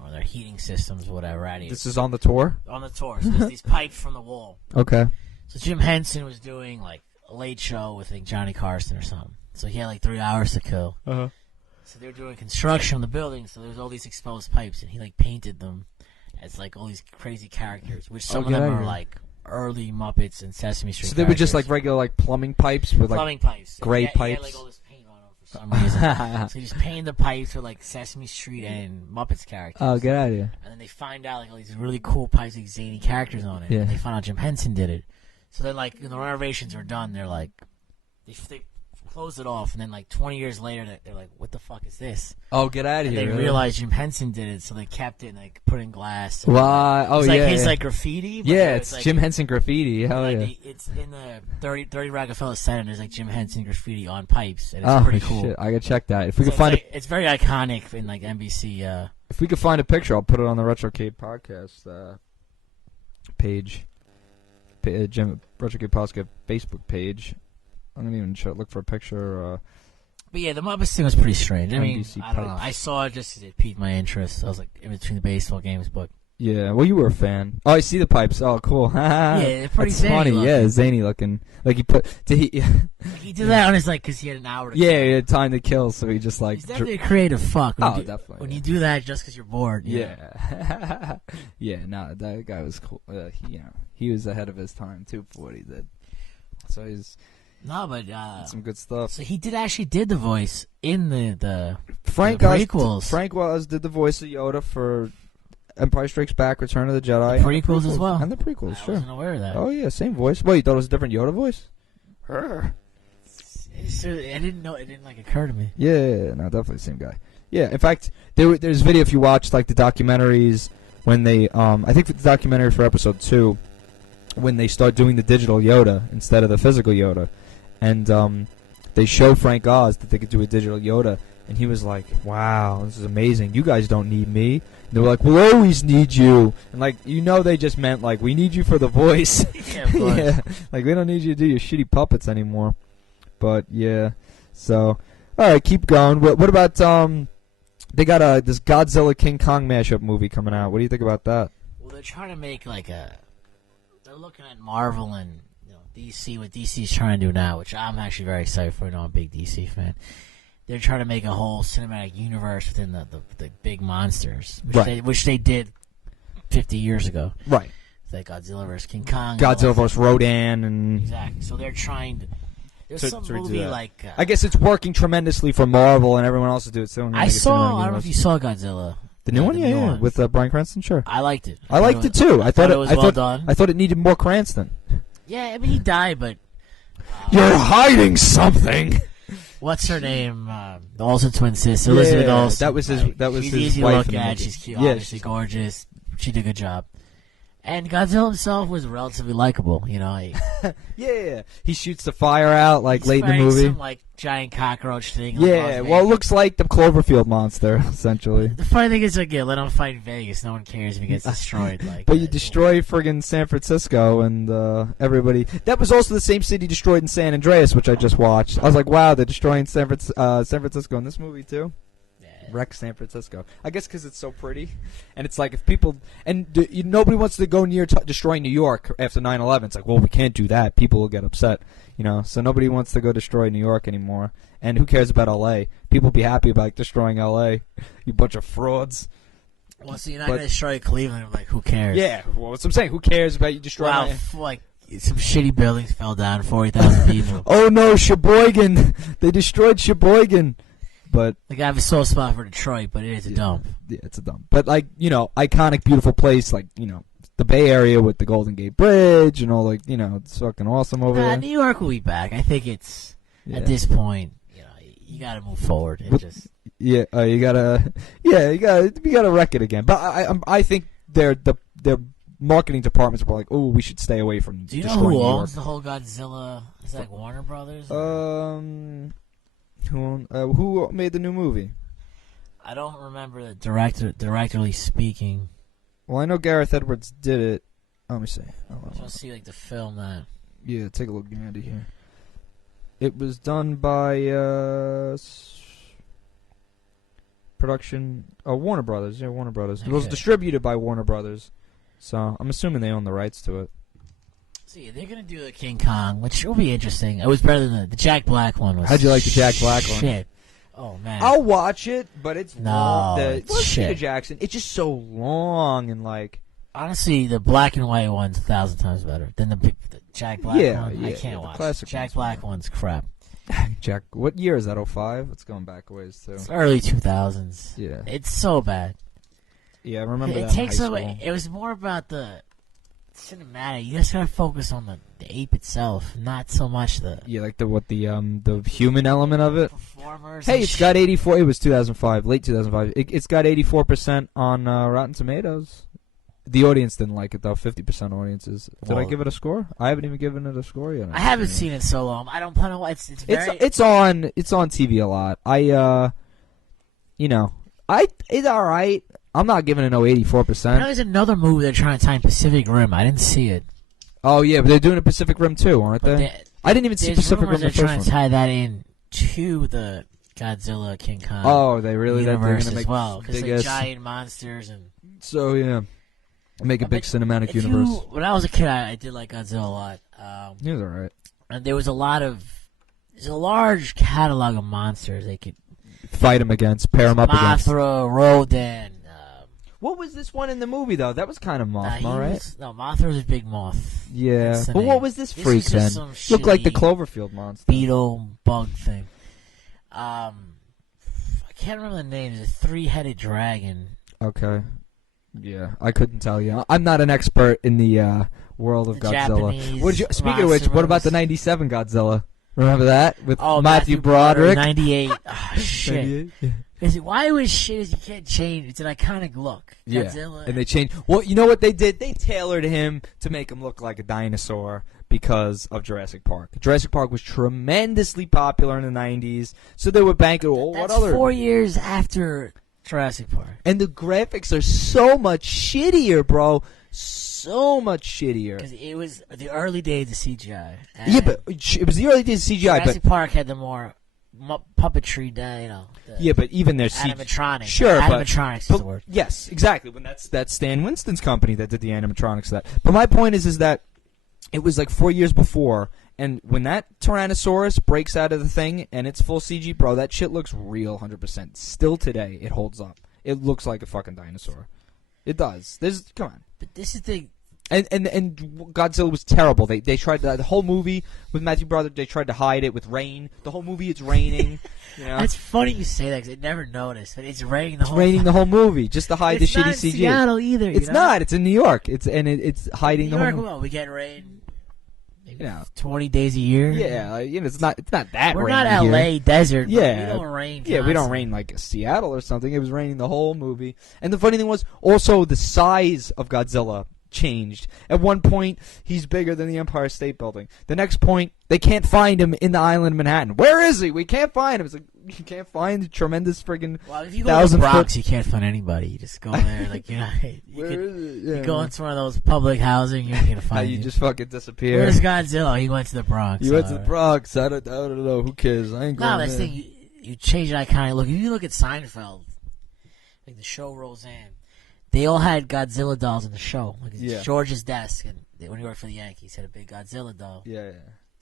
or their heating systems, whatever. This is on the tour? On the tour. So, there's these pipes from the wall. Okay. So, Jim Henson was doing, like, a late show with, like, Johnny Carson or something. So, he had, like, 3 hours to kill. Uh-huh. So they were doing construction on the building, so there was all these exposed pipes, and he like painted them as like all these crazy characters, which some of them are like early Muppets and Sesame Street. So they were just like regular like plumbing pipes with like pipes, gray pipes. He had like all this paint on them for some reason. So he just painted the pipes with like Sesame Street and Muppets characters. Oh, get out of here! And then they find out like all these really cool pipes with zany characters on it. Yeah. And they found out Jim Henson did it. So then like when the renovations were done, they're like they closed it off, and then like 20 years later, they're like, "What the fuck is this?" Oh, get out of and here! They realized Jim Henson did it, so they kept it and like put in glass. Why? It's like his like graffiti. But yeah, it's like, Jim Henson graffiti. Hell like yeah! It's in the 30 Rockefeller Center. There's like Jim Henson graffiti on pipes, and it's pretty cool. Shit. I gotta check that. If we could find it's very iconic in like NBC. If we could find a picture, I'll put it on the Retrocade Podcast page. Jim Retrocade Podcast Facebook page. I'm gonna even look for a picture. But yeah, the Muppets thing was pretty strange. I mean, NBC I don't know. I saw it just because it piqued my interest. I was like in between the baseball games, but yeah. Well, you were a fan. Oh, I see the pipes. Oh, cool. Yeah, they're pretty That's zany funny. looking. Yeah, zany looking. Like he put. He did that on his like because he had an hour to. Yeah, he had time to kill, so he just like. He's definitely a creative fuck. Definitely. When you do that just because you're bored. Yeah. Yeah. No, that guy was cool. He was ahead of his time too for what he did. So he's. No, but some good stuff. So he actually did the voice in the prequels. Frank Oz did the voice of Yoda for Empire Strikes Back, Return of the Jedi, the prequels as well, and the prequels. I wasn't aware of that. Oh yeah, same voice. Well, you thought it was a different Yoda voice? I didn't know. It didn't like occur to me. Yeah, no, definitely the same guy. Yeah, in fact, there's a video if you watch like the documentaries when they I think the documentary for episode 2 when they start doing the digital Yoda instead of the physical Yoda. And they show Frank Oz that they could do a digital Yoda, and he was like, wow, this is amazing. You guys don't need me. And they were like, we'll always need you. And, like, they just meant, like, we need you for the voice. Yeah, of course. Yeah, like, we don't need you to do your shitty puppets anymore. But, yeah, so, all right, keep going. What about, they got this Godzilla King Kong mashup movie coming out. What do you think about that? Well, they're trying to make, like, they're looking at Marvel and DC, what DC's trying to do now, which I'm actually very excited for. I'm a big DC fan. They're trying to make a whole cinematic universe within the big monsters, which they did 50 years ago. Right. Like Godzilla vs. King Kong. Godzilla vs. Rodan. And exactly. So they're trying to... There's some movie like... I guess it's working tremendously for Marvel and everyone else to do it. So I don't know if you saw Godzilla. The new one? Yeah. With Bryan Cranston? Sure. I liked it. I liked it too. I thought it was well done. I thought it needed more Cranston. Yeah, I mean, he died, but... You're hiding something! What's her name? The Olsen twin sister, Elizabeth Olsen. That was his she's his easy wife. To look at. She's cute, obviously gorgeous. She did a good job. And Godzilla himself was relatively likable, Yeah, he shoots the fire out late in the movie. Some like giant cockroach thing. Yeah, well, it looks like the Cloverfield monster essentially. The funny thing is, let him fight in Vegas. No one cares if he gets destroyed. But you destroy friggin' San Francisco and everybody. That was also the same city destroyed in San Andreas, which I just watched. I was like, wow, they're destroying San Francisco in this movie too. Yeah, Wreck San Francisco. I guess because it's so pretty, and it's like if people nobody wants to go near destroying New York after 9/11. It's like, well, we can't do that. People will get upset, So nobody wants to go destroy New York anymore. And who cares about L.A.? People be happy about destroying L.A. You bunch of frauds. Well, so you're not going to destroy Cleveland. Like, who cares? Yeah, well, that's what I'm saying. Who cares about you destroying? Well, some shitty buildings fell down, 40,000 people. Oh no, Sheboygan! They destroyed Sheboygan. But like, I have a soft spot for Detroit, but it is a dump. Yeah, it's a dump. But iconic, beautiful place, the Bay Area with the Golden Gate Bridge and all, it's fucking awesome over there. New York will be back. I think it's at this point, you got to move forward and just. Yeah, you gotta wreck it again. But I think their marketing departments are like, oh, we should stay away from. Do you know who owns the whole Godzilla? Is that Warner Brothers? Who made the new movie? I don't remember the directorly speaking. Well, I know Gareth Edwards did it. Let me see. Let's see the film that. Yeah, take a look, Andy here. It was done by production. Warner Brothers. Yeah, Warner Brothers. Okay. It was distributed by Warner Brothers, so I'm assuming they own the rights to it. See, they're gonna do the King Kong, which will be interesting. It was better than the Jack Black one. How'd you like the Jack Black one? Shit. Oh man. I'll watch it, but it's long. It's shit. Peter Jackson. It's just so long and Honestly, the black and white one's 1,000 times better than the Jack Black one. Yeah, I can't watch. Classic Jack Black one's crap. Jack, what year is that? 05? It's going back a ways too. It's early 2000s. Yeah. It's so bad. Yeah, I remember that. It takes away. It was more about the cinematic. You just gotta focus on the ape itself, not so much the the human element of it. Performers. Hey, it's got 84. It was 2005, late 2005. It's got 84% on Rotten Tomatoes. The audience didn't like it though. 50% audiences. Did I give it a score? I haven't even given it a score yet. I haven't seen it so long. I don't plan to watch. It's on TV a lot. It's all right. I'm not giving it no 84%. There's another movie they're trying to tie in Pacific Rim. I didn't see it. Oh yeah, but they're doing a Pacific Rim too, aren't they? I didn't even see Pacific Rim the first one. They're trying to tie that in to the Godzilla King Kong. Oh, they really? Universe they're gonna make as well because big giant monsters and. So yeah, make a big cinematic universe. When I was a kid, I did like Godzilla a lot. He was alright. And there's a large catalog of monsters they could fight him against, pair him up against. Mothra, Rodan. What was this one in the movie though? That was kind of Mothra, right? Mothra was a big moth. Yeah. But what was this freak then? Looked like the Cloverfield monster. Beetle bug thing. I can't remember the name. It's a 3-headed dragon. Okay. Yeah, I couldn't tell you. I'm not an expert in the world of Godzilla. Speaking of which, what about the 97 Godzilla? Remember that with Matthew Broderick? 98. Oh, shit. Why was shit is you can't change? It's an iconic look. Godzilla. Yeah, and they changed. Well, you know what they did? They tailored him to make him look like a dinosaur because of Jurassic Park. Jurassic Park was tremendously popular in the 90s, so they were banking. That's 4 years after Jurassic Park. And the graphics are so much shittier, bro. So much shittier. Because it was the early days of CGI. Yeah, but it was the early days of CGI. Jurassic Park had the more puppetry, but even their animatronics. Sure, animatronics is the word. Yes, exactly. When that's Stan Winston's company that did the animatronics. But my point is that it was like 4 years before, and when that Tyrannosaurus breaks out of the thing and it's full CG, bro, that shit looks real, 100%. Still today, it holds up. It looks like a fucking dinosaur. It does. Come on. But this is the. And Godzilla was terrible. They tried the whole movie with Matthew Broderick. They tried to hide it with rain. The whole movie, it's raining. It's funny you say that because I never noticed. But it's raining the whole movie just to hide the shitty CG. It's not in Seattle either. It's not. It's in New York. It's hiding the whole. New York, well, we get rain. 20 days a year. Yeah, it's not that. We're not LA desert. Yeah, we don't rain. Constantly. Yeah, we don't rain like Seattle or something. It was raining the whole movie. And the funny thing was also the size of Godzilla changed. At one point, he's bigger than the Empire State Building. The next point, they can't find him in the island of Manhattan. Where is he? We can't find him. It's like, you can't find the tremendous friggin' Well, if you go to the Bronx, you can't find anybody. You just go there, you go into one of those public housing, you're gonna find you just fucking disappear. Where's Godzilla? He went to the Bronx. He went to the Bronx. I don't know. Who cares? I ain't going there. That's the thing. You change an iconic look. If you look at Seinfeld, like the show rolls in, they all had Godzilla dolls in the show. Like George's desk, and when he worked for the Yankees, had a big Godzilla doll. Yeah.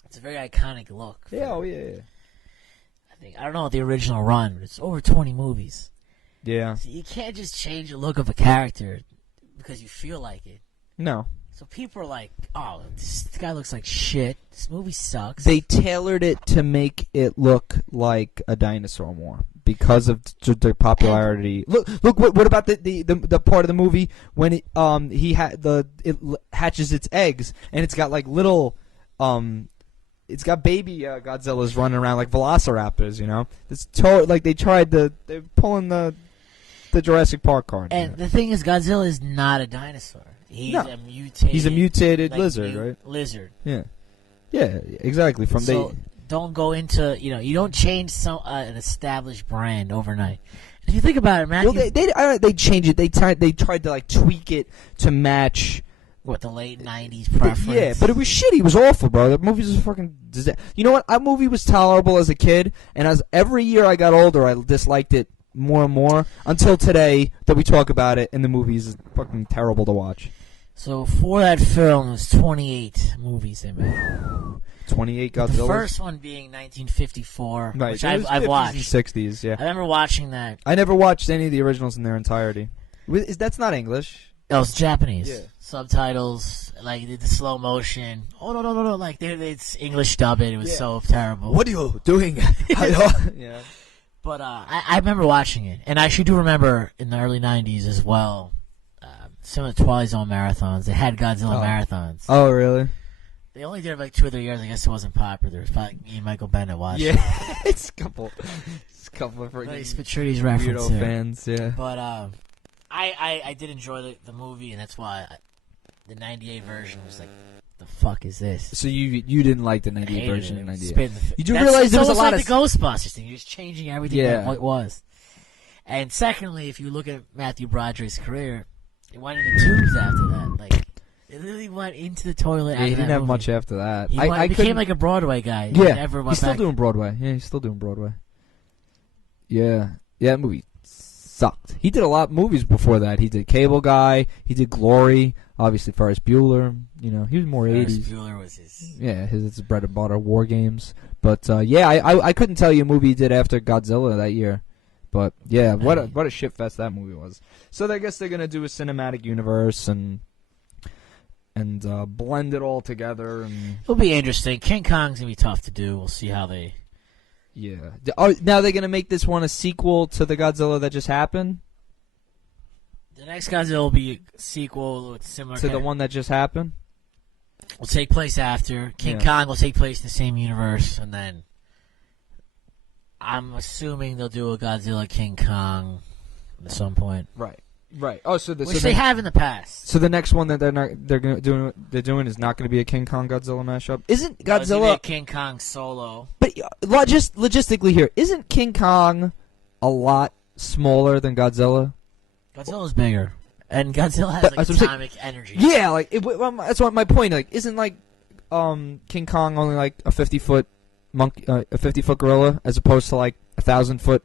It's a very iconic look. Yeah. Oh yeah. I don't know what the original run, but it's over 20 movies. Yeah. So you can't just change the look of a character because you feel like it. No. So people are like, oh, this guy looks like shit. This movie sucks. They tailored it to make it look like a dinosaur more because of the popularity. Look! What about the part of the movie when it hatches its eggs and it's got like little it's got baby Godzillas running around like velociraptors. You know, it's like they're pulling the Jurassic Park card. And the thing is, Godzilla is not a dinosaur. He's a mutated lizard, right? Lizard. Yeah. Yeah, exactly. Don't go into, you don't change an established brand overnight. If you think about it, Matthew... Well, they changed it. They tried to, like, tweak it to match... What, the late 90s preference? Yeah, but it was shitty. It was awful, bro. That movie was a fucking disaster. You know what? That movie was tolerable as a kid, and as every year I got older, I disliked it more and more, until today that we talk about it, and the movie is fucking terrible to watch. So for that film, there's 28 movies they made. 28 Godzillas? The first one being 1954, right. which I've watched. 60s, yeah. I remember watching that. I never watched any of the originals in their entirety. That's not English. It was Japanese. Yeah. Subtitles, like the slow motion. Oh, no. Like, it's English dub it. It was so terrible. What are you doing? Yeah. But I remember watching it. And I actually do remember in the early 90s as well, some of the Twilight Zone marathons. They had Godzilla marathons. Oh, really? They only did it like 2 or 3 years. I guess it wasn't popular. It was probably me and Michael Bennett watching. Yeah, it's a couple of nice Patriotti's reference weirdo fans, yeah. But I did enjoy the movie, and that's why the 98 version was like, the fuck is this? So you didn't like the 98 version in 98? You do realize there was a lot like the Ghostbusters thing. You're just changing everything that it was. And secondly, if you look at Matthew Broderick's career, it went into tubes after that. Like, it literally went into the toilet. Yeah, he didn't have much after that. He became like a Broadway guy. Yeah, he's still doing Broadway. Yeah, he's still doing Broadway. Yeah, that movie sucked. He did a lot of movies before that. He did Cable Guy. He did Glory. Obviously, Ferris Bueller. You know, he was more 80s. Ferris Bueller was his... Yeah, his bread and butter, War Games. But, yeah, I couldn't tell you a movie he did after Godzilla that year. But, yeah, what a shit fest that movie was. So I guess they're going to do a cinematic universe and blend it all together. And it'll be interesting. King Kong's going to be tough to do. We'll see how they... Yeah. Now they're going to make this one a sequel to the Godzilla that just happened? The next Godzilla will be a sequel with similar... To the one that just happened? Will take place after. King Kong will take place in the same universe, and then... I'm assuming they'll do a Godzilla King Kong at some point. Right. Oh, which they have in the past. So the next one that they're doing is not going to be a King Kong Godzilla mashup. Isn't Godzilla a King Kong solo? But just logistically here, isn't King Kong a lot smaller than Godzilla? Godzilla's bigger, and Godzilla has like atomic energy. Yeah, like that's what my point. Like, isn't like King Kong only like a 50-foot monkey, a 50-foot gorilla, as opposed to like a 1,000-foot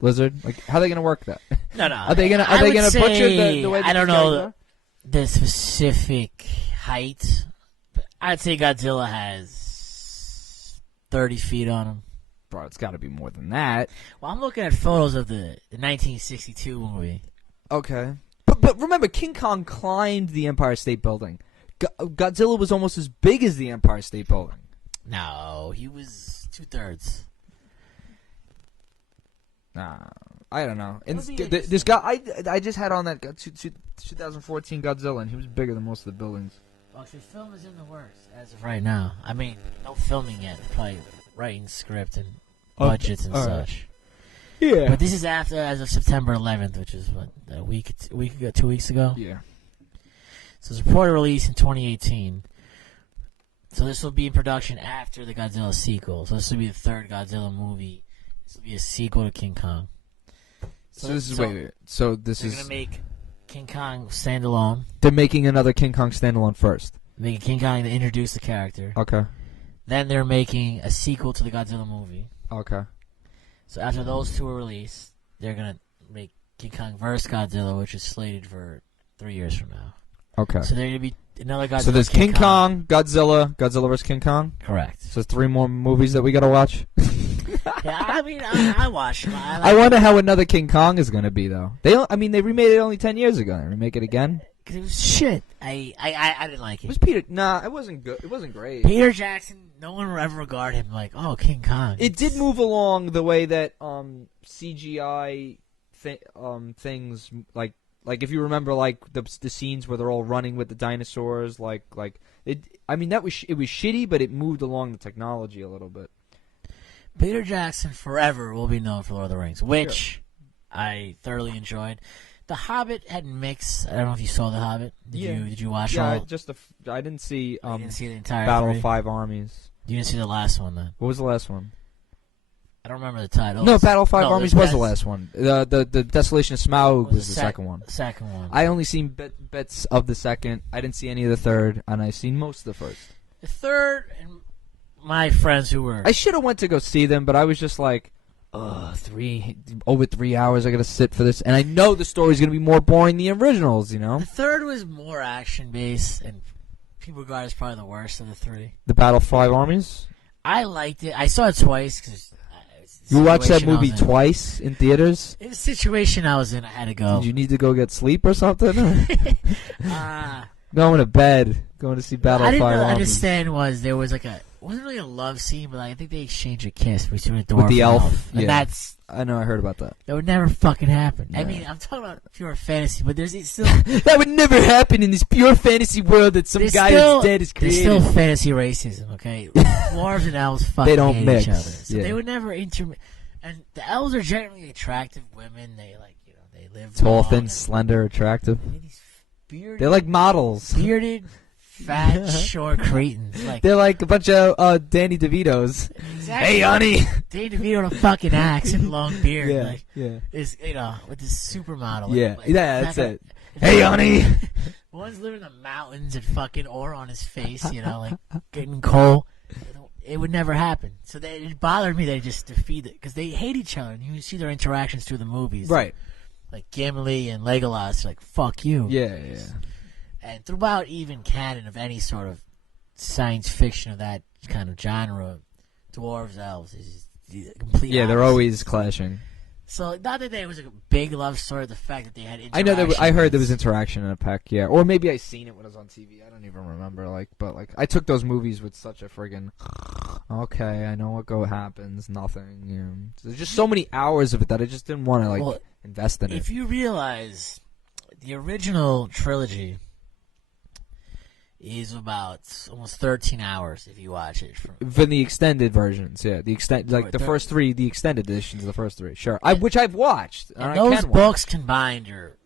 lizard? Like, how are they gonna work that? No. Are they gonna butcher the way? I don't know the specific height, but I'd say Godzilla has 30 feet on him. Bro, it's got to be more than that. Well, I'm looking at photos of the 1962 movie. Okay, but remember, King Kong climbed the Empire State Building. Godzilla was almost as big as the Empire State Building. No, he was 2/3. Nah, I don't know. And this guy, I just had on that 2014 Godzilla, and he was bigger than most of the buildings. Well, the film is in the works as of right now. I mean, no filming yet. Probably writing script and budgets and such. Right. Yeah. But this is as of September 11th, which is what, a week ago, 2 weeks ago. Yeah. So it's reported release in 2018. So this will be in production after the Godzilla sequel. So this will be the third Godzilla movie. This will be a sequel to King Kong. So this is wait. So this is they're gonna make King Kong standalone. They're making another King Kong standalone first. Making King Kong to introduce the character. Okay. Then they're making a sequel to the Godzilla movie. Okay. So after those two are released, they're gonna make King Kong vs. Godzilla, which is slated for 3 years from now. Okay. So there's going to be another Godzilla. So there's King Kong, Godzilla vs. King Kong? Correct. So 3 more movies that we got to watch? Yeah, I mean, I watched them. I wonder how another King Kong is going to be, though. They remade it only 10 years ago. They remake it again? Because it was shit. I didn't like it. It was Peter. Nah, it wasn't good. It wasn't great. Peter Jackson, no one will ever regard him like, oh, King Kong. It did move along the way that CGI things, like if you remember, like the scenes where they're all running with the dinosaurs, it. I mean, it was shitty, but it moved along the technology a little bit. Peter Jackson forever will be known for Lord of the Rings, which I thoroughly enjoyed. The Hobbit had mixed. I don't know if you saw The Hobbit. Did you watch all? I didn't see. I didn't see the entire Battle 3. of 5 Armies. You didn't see the last one then? What was the last one? I don't remember the title. No, Battle of 5 Armies was the last one. The Desolation of Smaug was the second one. The second one. I only seen bits of the second. I didn't see any of the third, and I seen most of the first. The third, and my friends who were... I should have went to go see them, but I was just like, over 3 hours I gotta sit for this, and I know the story's gonna be more boring than the originals, you know? The third was more action-based, and people regard it as probably the worst of the 3. The Battle of 5 Armies? I liked it. I saw it twice, because... You watched that movie twice in theaters? In the situation I was in, I had to go. Did you need to go get sleep or something? Going to bed, going to see Battle of 5 Armies. I didn't understand there was like it wasn't really a love scene, but I think they exchanged a kiss between a dwarf with the elf. And that's... I know, I heard about that. That would never fucking happen. Yeah. I mean, I'm talking about pure fantasy, but there's still... that would never happen in this pure fantasy world that some guy that's dead is created. There's still fantasy racism, okay? Dwarves and elves fucking hate mix. each other. So they would never And the elves are generally attractive women. They they live tall, thin, slender, attractive. They're like models. Bearded, fat, short cretins. They're like a bunch of Danny DeVitos. Exactly. Hey, honey. Danny DeVito with a fucking axe and a long beard. Is with this supermodel. That's it. Hey, honey. One's living in the mountains and fucking ore on his face, getting coal. It would never happen. So it bothered me they just defeat it because they hate each other. And you see their interactions through the movies. Right. Like Gimli and Legolas, like, fuck you. Yeah. And throughout even canon of any sort of science fiction of that kind of genre, dwarves, elves is completely Yeah, they're always clashing. So not that there was a big love story, the fact that they had interaction. I know I heard there was interaction in a pack, yeah. Or maybe I seen it when it was on TV. I don't even remember. But I took those movies with such a friggin' okay, I know what happens, nothing. There's just so many hours of it that I just didn't want to invest in it. If you realize the original trilogy is about almost 13 hours if you watch it. From the extended versions, yeah. The first 3, the extended editions of the first 3, sure. Which I've watched. And those books combined are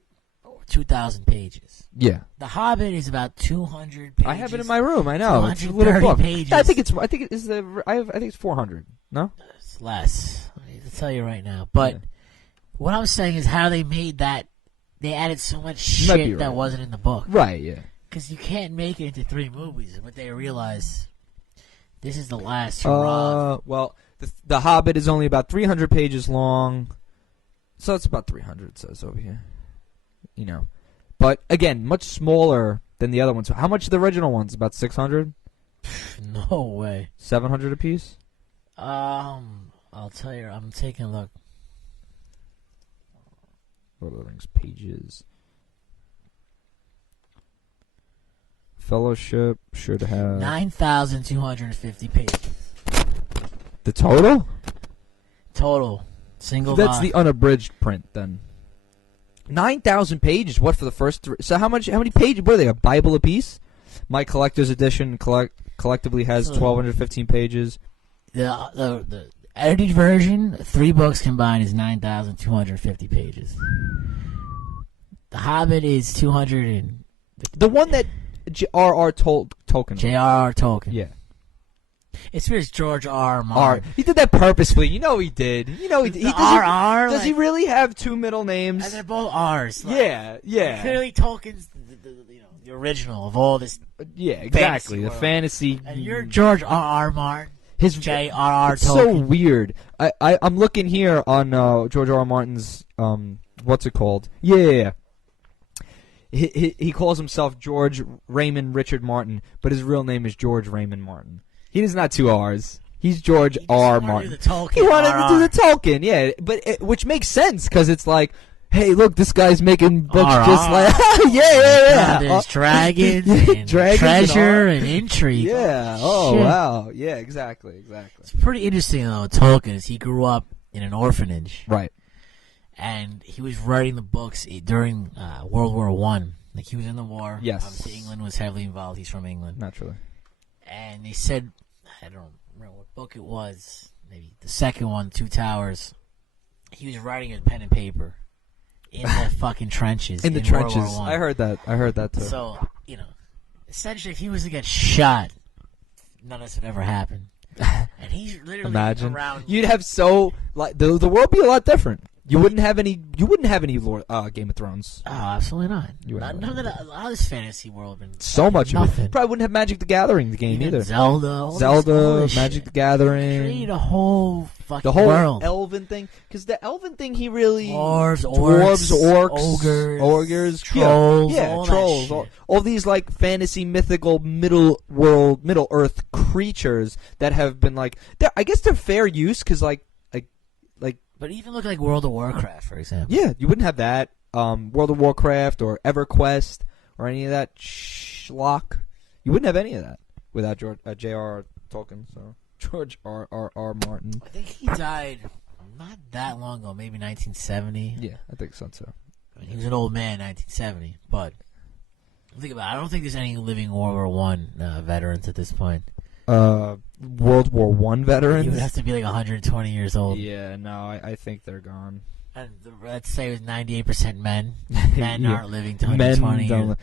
2,000 pages. Yeah. The Hobbit is about 200 pages. I have it in my room, I know. It's a little book. Pages. I think it's 400, no? It's less. I need to tell you right now. But what I was saying is how they made that, they added so much shit that wasn't in the book. Right, yeah. Because you can't make it into 3 movies, but they realize this is the last hurrah. Well, the Hobbit is only about 300 pages long, so it's about 300, it says over here. But again, much smaller than the other ones. How much are the original ones? About 600? No way. 700 apiece? I'll tell you. I'm taking a look. Lord of the Rings pages. Fellowship should have 9,250 pages. The total? Total. Single That's the unabridged print then. 9,000 pages. What for the first 3? So how many pages? What are they? A Bible apiece? My collector's edition collectively has 1,215 pages. The edited version, 3 books combined, is 9,250 pages. The Hobbit is 200. The one that J.R.R. Tolkien. J.R.R. Tolkien. Yeah. It's George R. Martin. He did that purposefully. You know he did. R.R. Does he really have 2 middle names? And they're both R's. Yeah. Clearly Tolkien's the original of all this. Yeah, exactly. The fantasy. And you're George R.R. Martin. His J.R.R. Tolkien. So weird. I'm looking here on George R.R. Martin's what's it called? Yeah. He calls himself George Raymond Richard Martin, but his real name is George Raymond Martin. He does not 2 R's. He's George R. Martin. He wanted to do the Tolkien, yeah, but which makes sense because it's like, hey, look, this guy's making books just like yeah. There's dragons, and treasure, and intrigue. Yeah. Oh wow. Yeah. Exactly. It's pretty interesting though. Tolkien is he grew up in an orphanage, right? And he was writing the books during World War I. Like he was in the war. Yes. Obviously, England was heavily involved. He's from England, naturally. And they said, I don't remember what book it was. Maybe the second one, Two Towers. He was writing with pen and paper in the fucking trenches. In the trenches. World War I. I heard that too. So, essentially, if he was to get shot, none of this would ever happen. And he's literally around. You'd have the world would be a lot different. You wouldn't have any Game of Thrones. Oh, absolutely not. A lot of this fantasy world been so much. Nothing. Probably wouldn't have Magic the Gathering the game either. Zelda, Magic the Gathering. Create a whole fucking the whole world. Elven thing, because the Elven thing he really dwarves, orcs, ogres, trolls, trolls, all these like fantasy mythical Middle Earth creatures that have been like I guess they're fair use because like. But even look like World of Warcraft, for example. Yeah, you wouldn't have that. World of Warcraft or EverQuest or any of that schlock. You wouldn't have any of that without J.R.R. Tolkien. So George R.R. Martin. I think he died not that long ago, maybe 1970. Yeah, I think so too. I mean, he was an old man in 1970, but think about it. I don't think there's any living World War I veterans at this point. World War I veterans? You would have to be like 120 years old. Yeah, no, I think they're gone. And let's say it was 98% men. Men aren't living to 120 years.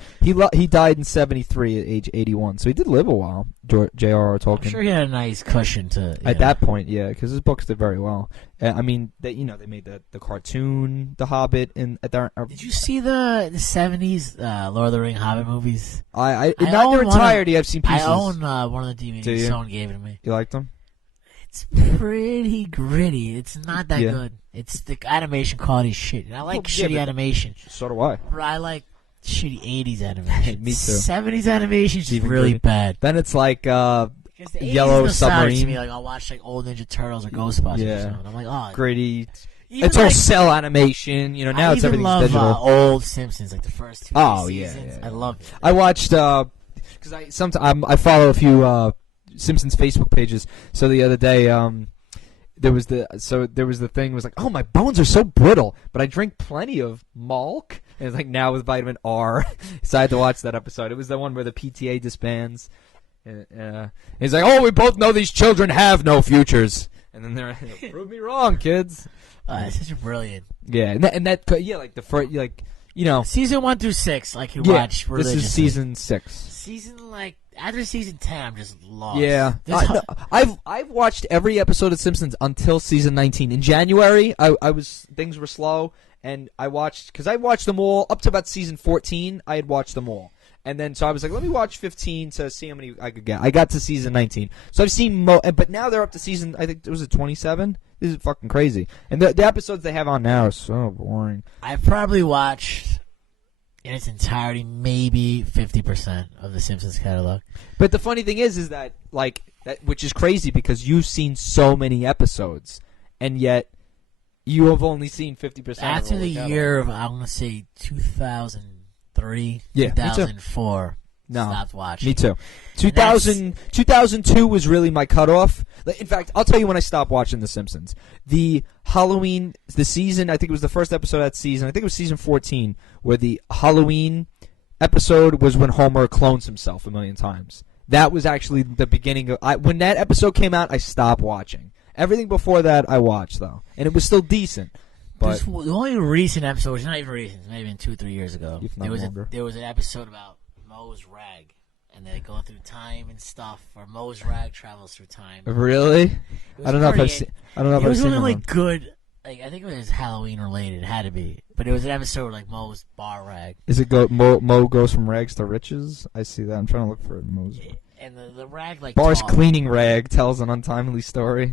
He died in 73 at age 81, so he did live a while, J.R.R. Tolkien. I'm sure he had a nice cushion to... At that point, yeah, because his books did very well. I mean, they made the cartoon, The Hobbit. Did you see the 70s Lord of the Ring Hobbit movies? Not in their entirety, I've seen pieces. I own one of the DVDs. Someone gave it to me. You liked them? It's pretty gritty. It's not that good. It's the animation quality shit. And I like shitty animation. So do I. But I like shitty 80s animation. Me too. 70s animation is really bad. Then it's like Yellow Submarine. To me. Like I'll watch like old Ninja Turtles or Ghostbusters. Yeah. Or something. I'm like, oh, gritty. It's all cell animation. Now it's everything's digital. I love old Simpsons, like the first 2 seasons. Yeah. I love it. I watched because I follow a few Simpsons Facebook pages. So the other day, there was the thing was like, oh, my bones are so brittle, but I drink plenty of milk. And it's like now with vitamin R. So I had to watch that episode. It was the one where the PTA disbands. He's like, oh, we both know these children have no futures. And then they're prove me wrong, kids. This is brilliant. Yeah, and that like the first season 1 through 6, like you watch religiously. This is season 6. Season after season 10, I'm just lost. Yeah, I've watched every episode of Simpsons until season 19. In January, things were slow, and I watched them all up to about season 14. I had watched them all, and then so I was like, let me watch 15 to see how many I could get. I got to season 19, so I've seen but now they're up to season. I think it was 27. This is fucking crazy, and the episodes they have on now are so boring. I've probably watched in its entirety maybe 50% of the Simpsons catalog. But the funny thing is that which is crazy because you've seen so many episodes, and yet you have only seen 50%. After the year of I want to say 2003, 2004. No, stopped watching. Me too. 2002 was really my cutoff. In fact, I'll tell you when I stopped watching The Simpsons. The season, I think it was the first episode of that season. I think it was season 14, where the Halloween episode was when Homer clones himself a million times. That was actually the beginning of... when that episode came out, I stopped watching. Everything before that, I watched, though. And it was still decent. But the only recent episode, which is not even recent, maybe 2 or 3 years ago, there was an episode about Moe's rag, and they go through time and stuff, or Moe's rag travels through time. Really? I don't know if I've seen. I don't know if I've seen it. It was really good. Like I think it was Halloween related. It had to be, but it was an episode where, like Moe's bar rag. Is it Moe goes from rags to riches? I see that. I'm trying to look for it. Moe's. And the rag like bar's cleaning rag tells an untimely story.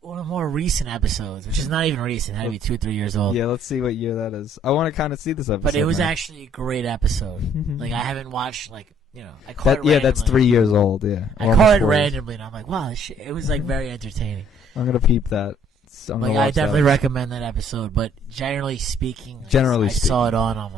one of the more recent episodes, which is not even recent. It had to be 2 or 3 years old. Yeah, let's see what year that is. I want to kind of see this episode. But it was actually a great episode. Like, I haven't watched, like, you know, I caught it randomly. Yeah, that's 3 years old, yeah. I caught it randomly, and I'm like, wow, this shit, it was, like, very entertaining. I'm going to peep that. Like, I definitely recommend that episode, but generally speaking, I saw it on, I'm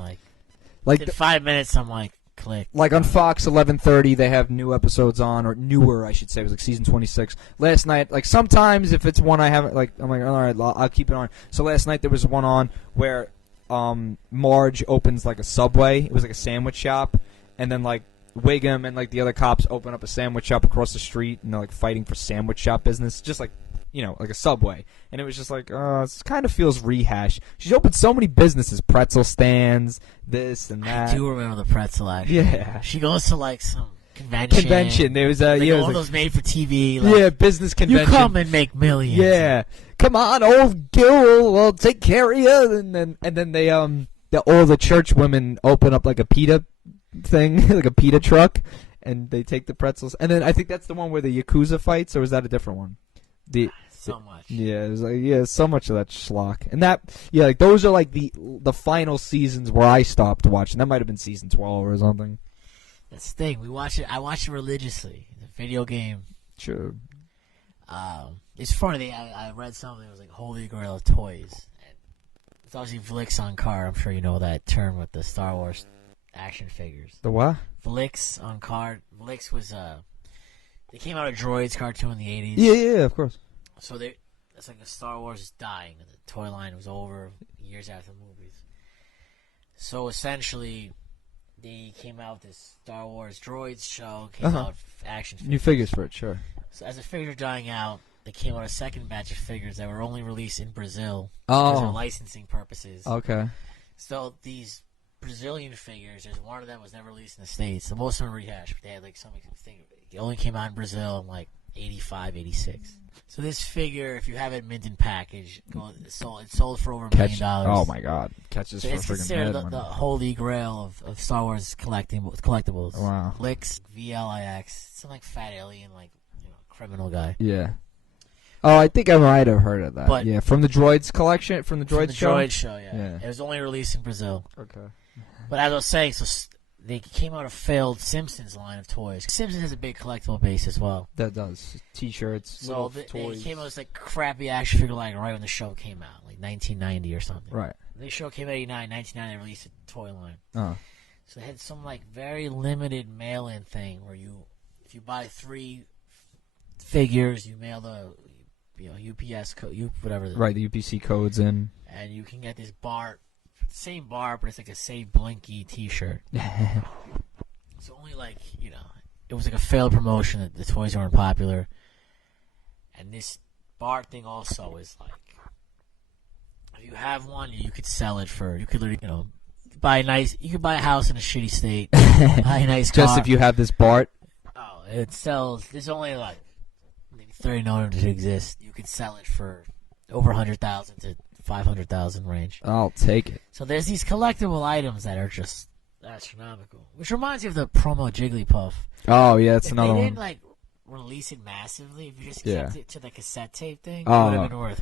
like in 5 minutes, I'm like, click. Like on Fox 11:30, they have new episodes on, or newer, I should say. It was like season 26. Last night, like sometimes if it's one I haven't, like I'm like, all right, I'll keep it on. So last night there was one on where Marge opens like a Subway. It was like a sandwich shop, and then like Wiggum and like the other cops open up a sandwich shop across the street, and they're like fighting for sandwich shop business, just like, you know, like a Subway. And it was just like, it kind of feels rehashed. She's opened so many businesses, pretzel stands, this and that. I do remember the pretzel, actually. Yeah. She goes to, like, some convention. There was like, yeah, all like, those made for TV. Like, yeah, business convention. You come and make millions. Yeah. Come on, old Gil, we'll take care of you. And then they, all the church women open up like a pita thing, like a pita truck, and they take the pretzels. And then I think that's the one where the Yakuza fights, or is that a different one? So much. Yeah, it was like, so much of that schlock. And that, yeah, like those are like the final seasons where I stopped watching. That might have been season 12 or something. That's the thing. I watch it religiously. It's a video game. Sure. It's funny. I read something that was like Holy Grail of toys. And it's obviously Vlix on card. I'm sure you know that term with the Star Wars action figures. The what? Vlix on card. Vlix was they came out a Droids cartoon in the 80s. Yeah, of course. So it's like the Star Wars is dying, and the toy line was over years after the movies. So essentially, they came out with this Star Wars Droids show, came out action figures. New figures for it, sure. So as the figures are dying out, they came out a second batch of figures that were only released in Brazil for licensing purposes. Okay. So these Brazilian figures, there's one of them was never released in the States. So most of them are rehashed, but they had like something. It only came out in Brazil in like 85, 86. So this figure, if you have it mint in package, it sold for over $1 million. Oh my God! Catches so for it's freaking considered the holy grail of Star Wars collectibles. Wow. Blix, VLIX, some like fat alien, like, you know, criminal guy. Yeah. Oh, I think I might have heard of that. But yeah, from the Droids collection, from the Droids show. Droid show, yeah. It was only released in Brazil. Okay. But as I was saying, so they came out a failed Simpsons line of toys. Simpsons has a big collectible base as well. That does. T-shirts, so they came out with like crappy action figure line right when the show came out, like 1990 or something. Right. The show came out in 89, 1990 they released a toy line. Oh. So they had some like very limited mail-in thing where if you buy 3 figures, you mail the UPS code, whatever. Right, the UPC codes in. And you can get this same bar, but it's like a Say Blinky T-shirt. So only like, it was like a failed promotion that the toys weren't popular. And this bar thing also is like, if you have one, you could sell it for, you could literally, you could buy a house in a shitty state, buy a nice car. Just if you have this Bart? Oh, it sells, there's only like maybe 30 known to exist. You could sell it for over 100,000 to 500,000 range. I'll take it. So there's these collectible items that are just astronomical. Which reminds me of the promo Jigglypuff. Oh, yeah, that's another one. If they didn't, like, release it massively, if you just kept it to the cassette tape thing, it would have been worth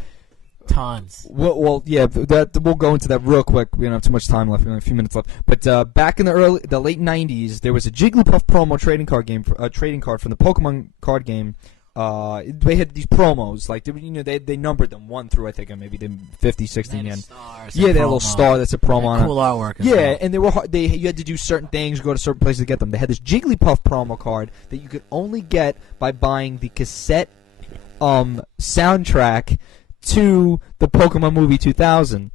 tons. Well, yeah, we'll go into that real quick. We don't have too much time left. We only have a few minutes left. But back in the late 90s, there was a Jigglypuff promo trading card from the Pokemon card game. They had these promos, like they numbered them 1 through I think maybe 50, 60 yen. Yeah, they had a little star that's a promo on it. Cool artwork. Yeah, and they were you had to do certain things, go to certain places to get them. They had this Jigglypuff promo card that you could only get by buying the cassette soundtrack to the Pokemon movie 2000.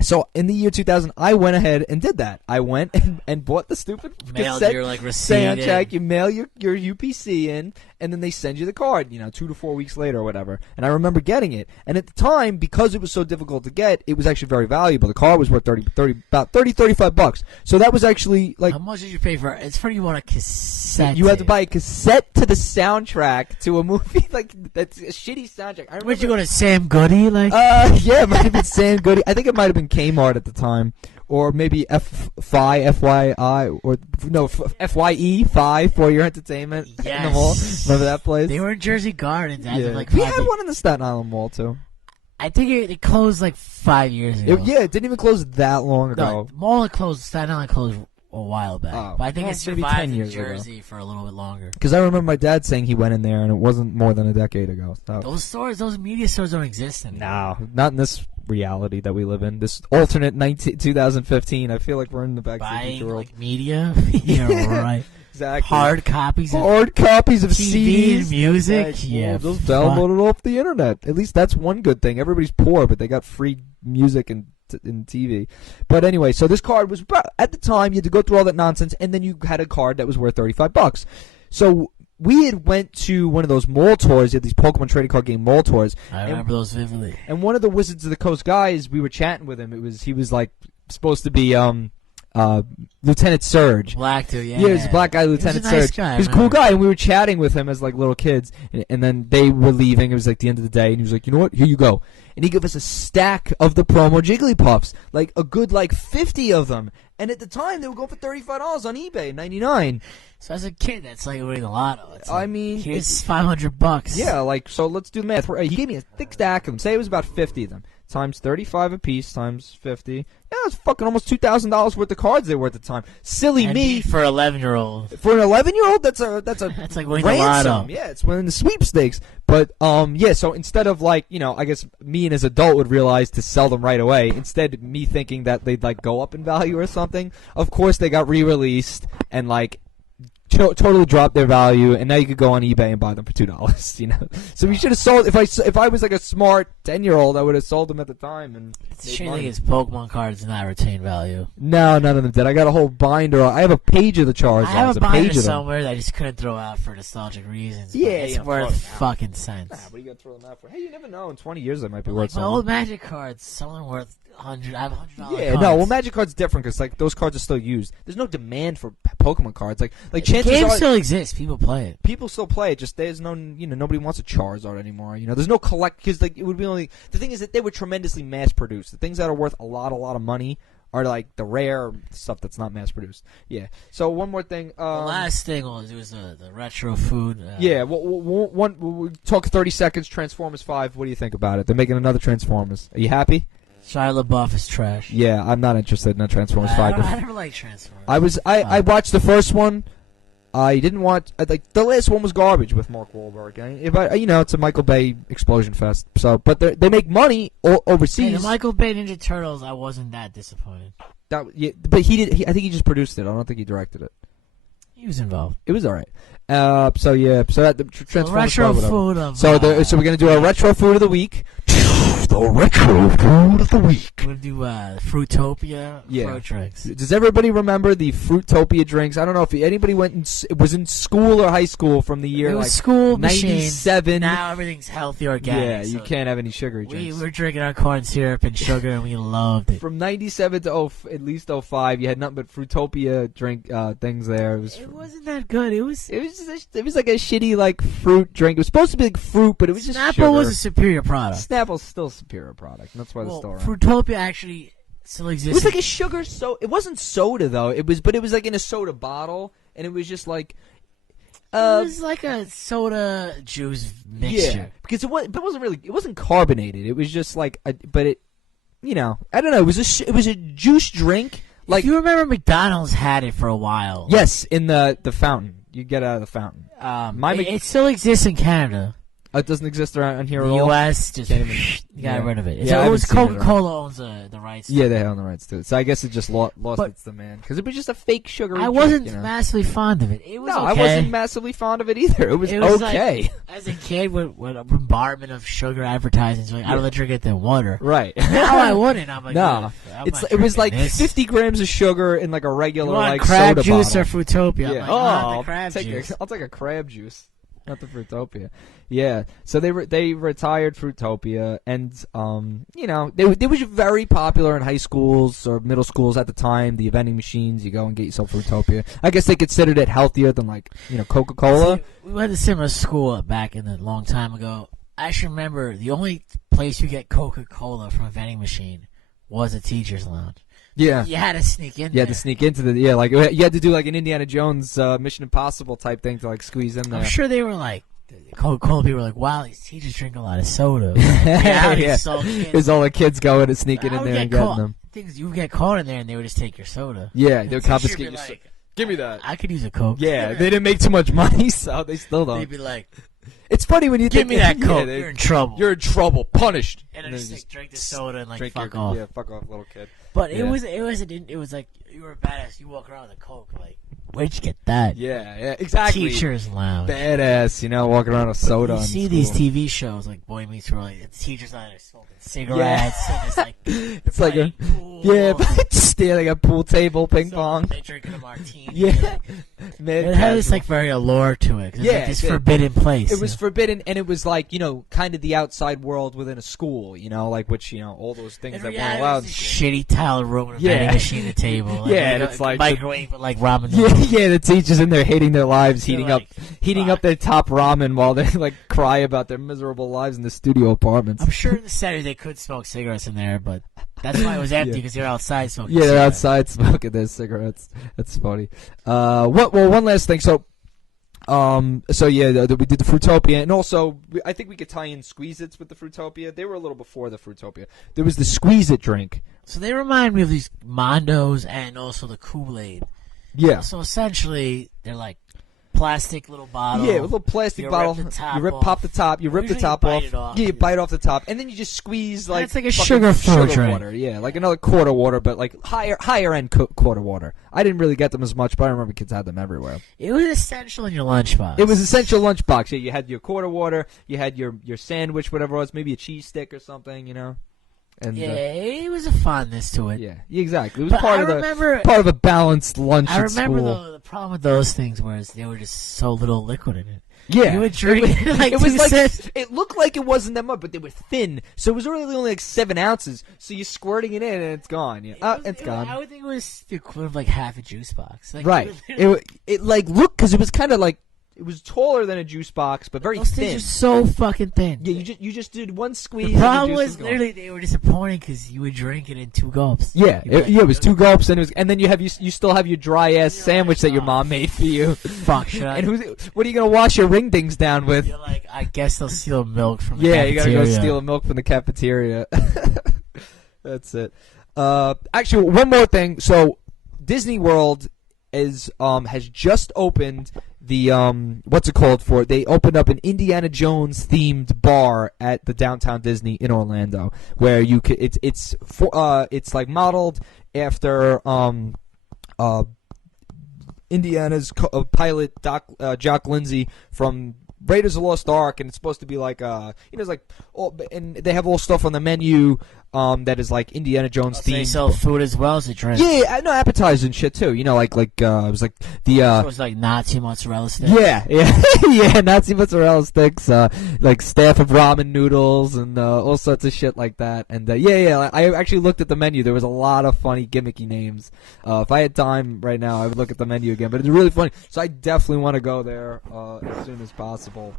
So in the year 2000, I went ahead and did that. I went and bought the stupid cassette soundtrack. You mail your UPC in, and then they send you the card, 2 to 4 weeks later or whatever. And I remember getting it. And at the time, because it was so difficult to get, it was actually very valuable. The card was worth about $35. So that was actually like... How much did you pay for it? It's funny you want a cassette. You had to buy a cassette to the soundtrack to a movie like that's a shitty soundtrack. Where'd you go to Sam Goody? Yeah, it might have been Sam Goody. I think it might have been Kmart at the time. or maybe FYI, or no, FYE, for your entertainment. Yes. In the mall. Remember that place? They were in Jersey Gardens. We had one in the Staten Island Mall too. I think it closed like 5 years ago. It didn't even close that long ago. No, the mall closed. Staten Island closed a while back, but I think it survived in Jersey for a little bit longer. Because I remember my dad saying he went in there, and it wasn't more than a decade ago. So. Those media stores don't exist anymore. No, not in this reality that we live in. This alternate 2015. I feel like we're in the Back to the Future world. Like media? Yeah, right. Exactly. Hard copies of CDs and music. Yeah, just download it off the internet. At least that's one good thing. Everybody's poor, but they got free music and TV. But anyway, so this card was, at the time, you had to go through all that nonsense, and then you had a card that was worth $35. So we had went to one of those mall tours. You had these Pokemon trading card game mall tours. I remember those vividly. And one of the Wizards of the Coast guys, we were chatting with him. He was like supposed to be Lieutenant Surge. Black dude, yeah. Yeah, he was a black guy, Lieutenant Surge. Surge. He was a cool guy, and we were chatting with him as like little kids. And then they were leaving. It was like the end of the day, and he was like, "You know what? Here you go." And he gave us a stack of the promo Jigglypuffs, like a good 50 of them. And at the time, they were going for $35 on eBay, $99. So as a kid, that's like winning a lotto. I mean, here's $500. Yeah, so let's do the math. He gave me a thick stack of them. Say it was about 50 of them. Times 35 a piece, times 50. Yeah, that's fucking almost $2,000 worth of cards they were at the time. Silly and me. For an 11-year-old. For an 11-year-old, that's like winning ransom. a lotto. Yeah, it's winning the sweepstakes. But, yeah, so instead of, I guess me and as adult would realize to sell them right away, instead me thinking that they'd, go up in value or something, of course they got re-released and, totally dropped their value, and now you could go on eBay and buy them for $2. So we should have sold. If I was like a smart 10-year-old, I would have sold them at the time. And it's a shame his Pokemon cards did not retain value. No, none of them did. I got a whole binder. I have a page of the Charizards. I have a binder somewhere that I just couldn't throw out for nostalgic reasons. Yeah, it's worth fucking cents. Nah, what are you gonna throw them out for? Hey, you never know. In 20 years, they might be worth something. My old Magic cards, some of them worth $100. I have $100. Yeah, no. Well, Magic cards different because those cards are still used. There's no demand for Pokemon cards. Like chances the game are still exists. People play it. People still play it. Just there's no, nobody wants a Charizard anymore. There's no collect because it would be only. The thing is that they were tremendously mass produced. The things that are worth a lot of money are the rare stuff that's not mass produced. Yeah. So one more thing. The last thing was the retro food. Yeah. We'll talk 30 seconds. Transformers 5. What do you think about it? They're making another Transformers. Are you happy? Shia LaBeouf is trash. Yeah, I'm not interested in a Transformers 5. I never liked Transformers. I watched the first one. I didn't watch the last one was garbage with Mark Wahlberg. It's a Michael Bay explosion fest. So, but they make money overseas. Hey, the Michael Bay Ninja Turtles, I wasn't that disappointed. But I think he just produced it. I don't think he directed it. He was involved. It was all right. So that the Transformers retro food of. So we're gonna do a retro food of the week. The retro food of the week. We're gonna do Fruitopia fruit drinks. Does everybody remember the Fruitopia drinks? I don't know if anybody was in school or high school from the year school 97. Now everything's healthy, organic. Yeah, you can't have any sugary drinks. We were drinking our corn syrup and sugar, and we loved it. From 97 to at least 05, you had nothing but Fruitopia drink things there. It wasn't that good. It was like a shitty fruit drink. It was supposed to be like fruit, but it was just Snapple sugar. was a superior product. Snapple's still a superior product. That's why the store. Fruitopia actually still exists. It was like a sugar soda. It wasn't soda though. It was like in a soda bottle, and it was just like. It was like a soda juice mixture. Yeah, because it wasn't carbonated. It was just I don't know. It was a juice drink. If you remember, McDonald's had it for a while. Yes, in the fountain. You get out of the fountain. It still exists in Canada. It doesn't exist around here at all. The U.S. just got rid of it. Yeah, it was Coca-Cola owns the rights. Yeah, they own the rights to it. So I guess it just lost its demand because it was just a fake sugary drink. I wasn't massively fond of it. It was okay. I wasn't massively fond of it either. It was okay. As a kid, with a bombardment of sugar advertising, so I'd rather drink it than water. Right. Now I wouldn't. I'm like, no. It was like 50 grams of sugar in like a regular crab soda juice bottle. or Fruitopia. Yeah. I'll take a crab juice. Not the Fruitopia. Yeah. So they retired Fruitopia, and they was very popular in high schools or middle schools at the time. The vending machines, you go and get yourself Fruitopia. I guess they considered it healthier than Coca-Cola. We went to similar school back in a long time ago. I actually remember the only place you get Coca-Cola from a vending machine was a teacher's lounge. Yeah. You had to sneak in. You had to sneak into like you had to do like an Indiana Jones Mission Impossible type thing to like squeeze in there. I'm sure they were like, Coca-Cola people were like, wow, these teachers drink a lot of soda. Yeah. Is all the kids going and sneaking in there and getting them. Things you would get caught in there and they would just take your soda. Yeah, they would confiscate your soda. Give me that. I could use a Coke. Yeah, they didn't make too much money, so they still don't. They'd be like, it's funny when you give me that Coke. You're in trouble. You're in trouble. Punished. And then just drink the soda and like fuck off. off. Yeah, fuck off, little kid. But it was like you were a badass. You walk around with a Coke, like, where'd you get that? Yeah, exactly. Teachers lounge. Badass, loking around with soda. You see these TV shows like Boy Meets World, like, the teachers on there smoking cigarettes, and it's like it's like a pool. Yeah, standing at a pool table, ping pong. They drinking a martini. Yeah, it had this like very allure to it. Yeah, like this forbidden place. It was forbidden, and it was like kind of the outside world within a school. Like which all those things that weren't allowed. Shitty tile room with a vending machine at the table. Like, and it's like microwave, but like ramen noodles. Yeah, the teachers in there hating their lives, heating up their top ramen while they like cry about their miserable lives in the studio apartments. I'm sure in the center they could smoke cigarettes in there, but that's why it was empty because they're outside smoking. Yeah, they're outside smoking their cigarettes. That's funny. One last thing. So we did the Fruitopia, and also I think we could tie in squeezeits with the Fruitopia. They were a little before the Fruitopia. There was the squeezeit drink. So they remind me of these Mondos and also the Kool-Aid. Yeah. So essentially, they're like plastic little bottle. Yeah, a little plastic bottle. Pop the top. You rip the top off. Yeah, you bite off the top, and then you just squeeze like it's like a sugar drink. Water. Yeah, like another quarter water, but like higher end quarter water. I didn't really get them as much, but I remember kids had them everywhere. It was essential in your lunchbox. It was essential lunchbox. Yeah, you had your quarter water. You had your sandwich, whatever it was, maybe a cheese stick or something. And, it was a fondness to it. Yeah, exactly. It was part of a balanced lunch at school. I remember the problem with those things was they were just so little liquid in it. Yeah, you would drink it was like it looked like it wasn't that much, but they were thin, so it was really only like 7 ounces. So you're squirting it in, and it's gone. Yeah, it's gone. I would think it was the equivalent of like half a juice box. Like, right. It like looked because it was kind of like. It was taller than a juice box, but very those thin. Things are so fucking thin. Yeah, you just did one squeeze. The problem was literally they were disappointing because you would drink it in 2 gulps. Yeah, it was 2 gulps, and then you still have your dry ass sandwich that your mom made for you. Fuck, should I? And what are you gonna wash your ring dings down with? You're like, I guess they'll steal milk from the cafeteria. You gotta go steal milk from the cafeteria. That's it. Actually, one more thing. So, Disney World has just opened the what's it called for? They opened up an Indiana Jones themed bar at the Downtown Disney in Orlando, where you could it's like modeled after Indiana's pilot Jock Lindsay from Raiders of the Lost Ark, and it's supposed to be like it's like and they have all stuff on the menu that is like Indiana Jones themed. They sell food as well as a drink. Yeah, no, appetizers and shit too. It was like the it was like Nazi mozzarella sticks. Yeah, yeah, Nazi mozzarella sticks, like staff of ramen noodles and all sorts of shit like that. And I actually looked at the menu. There was a lot of funny gimmicky names. If I had time right now, I would look at the menu again. But it's really funny. So I definitely want to go there as soon as possible.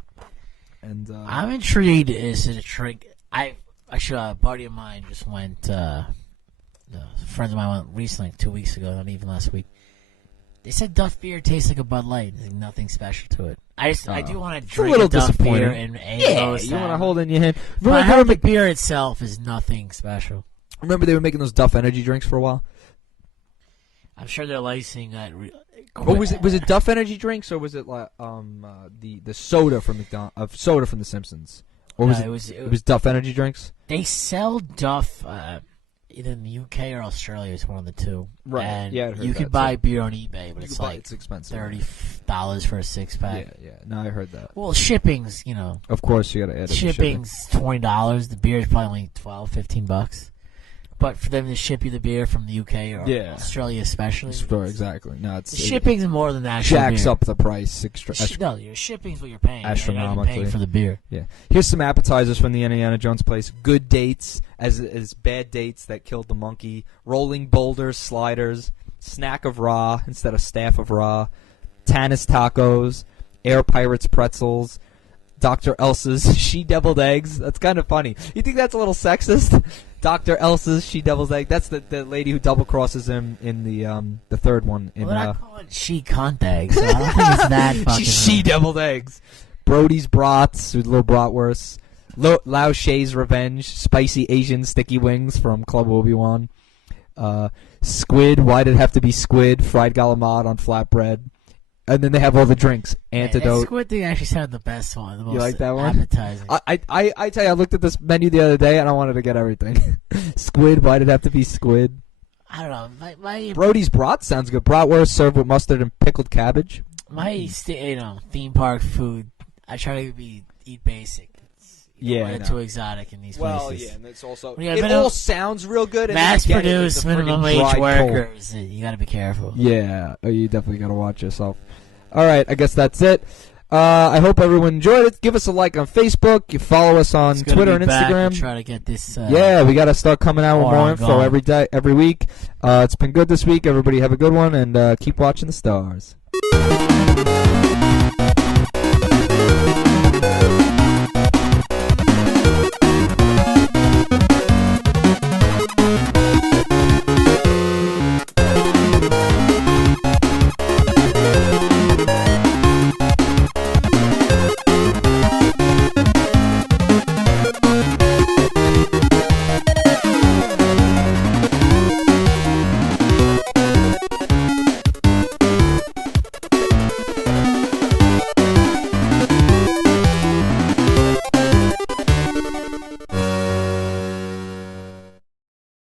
And I'm intrigued as to the drink. Actually, a buddy of mine just went. Friends of mine went recently, 2 weeks ago, not even last week. They said Duff beer tastes like a Bud Light. There's nothing special to it. I do want to drink a Duff beer and you want to hold it in your hand. But I heard the beer itself is nothing special. Remember they were making those Duff energy drinks for a while? I'm sure they're licensing that. Was it Duff energy drinks or was it like the soda from soda from The Simpsons? Or was it was Duff energy drinks? They sell Duff either in the UK or Australia. It's one of the two. Right. And yeah, I heard you that, could buy beer on eBay, but it's expensive. $30 for a 6-pack. Yeah. No, I heard that. Well, shipping's Of course, you got to add it. Shipping's $20. The beer is probably only $12-15. But for them to ship you the beer from the UK or Australia especially. Exactly. No, the shipping's more than that. Jacks up the price. No, your shipping's what you're paying. Astronomically. You're paying for the beer. Yeah. Here's some appetizers from the Indiana Jones place. Good dates as bad dates that killed the monkey. Rolling boulders, sliders. Snack of raw instead of staff of raw. Tanis tacos. Air Pirates pretzels. Dr. Elsa's she-deviled eggs. That's kind of funny. You think that's a little sexist? Dr. Elsa's she-deviled egg. That's the lady who double-crosses him in the third one. Well, I call it she-cunt eggs, so I don't think it's that fucking... She-deviled eggs. Brody's brats, with little bratwursts. Lao She's Revenge, spicy Asian sticky wings from Club Obi-Wan. Squid, why did it have to be squid? Fried galamad on flatbread. And then they have all the drinks. Antidote. That squid thing actually sounded the best one. The most you like that one? Appetizing. I tell you, I looked at this menu the other day and I wanted to get everything. Squid, why did it have to be squid? I don't know. My Brody's brat sounds good. Bratwurst served with mustard and pickled cabbage. My theme park food, I try to eat basic. It's too exotic in these places. Well, yeah, and it's also it all sounds real good. And mass-produced, minimum wage workers. You got to be careful. Yeah, you definitely got to watch yourself. All right, I guess that's it. I hope everyone enjoyed it. Give us a like on Facebook. You follow us on Twitter and Instagram. We'll try to get this. We got to start coming out with more info every week. It's been good this week. Everybody have a good one, and keep watching the stars.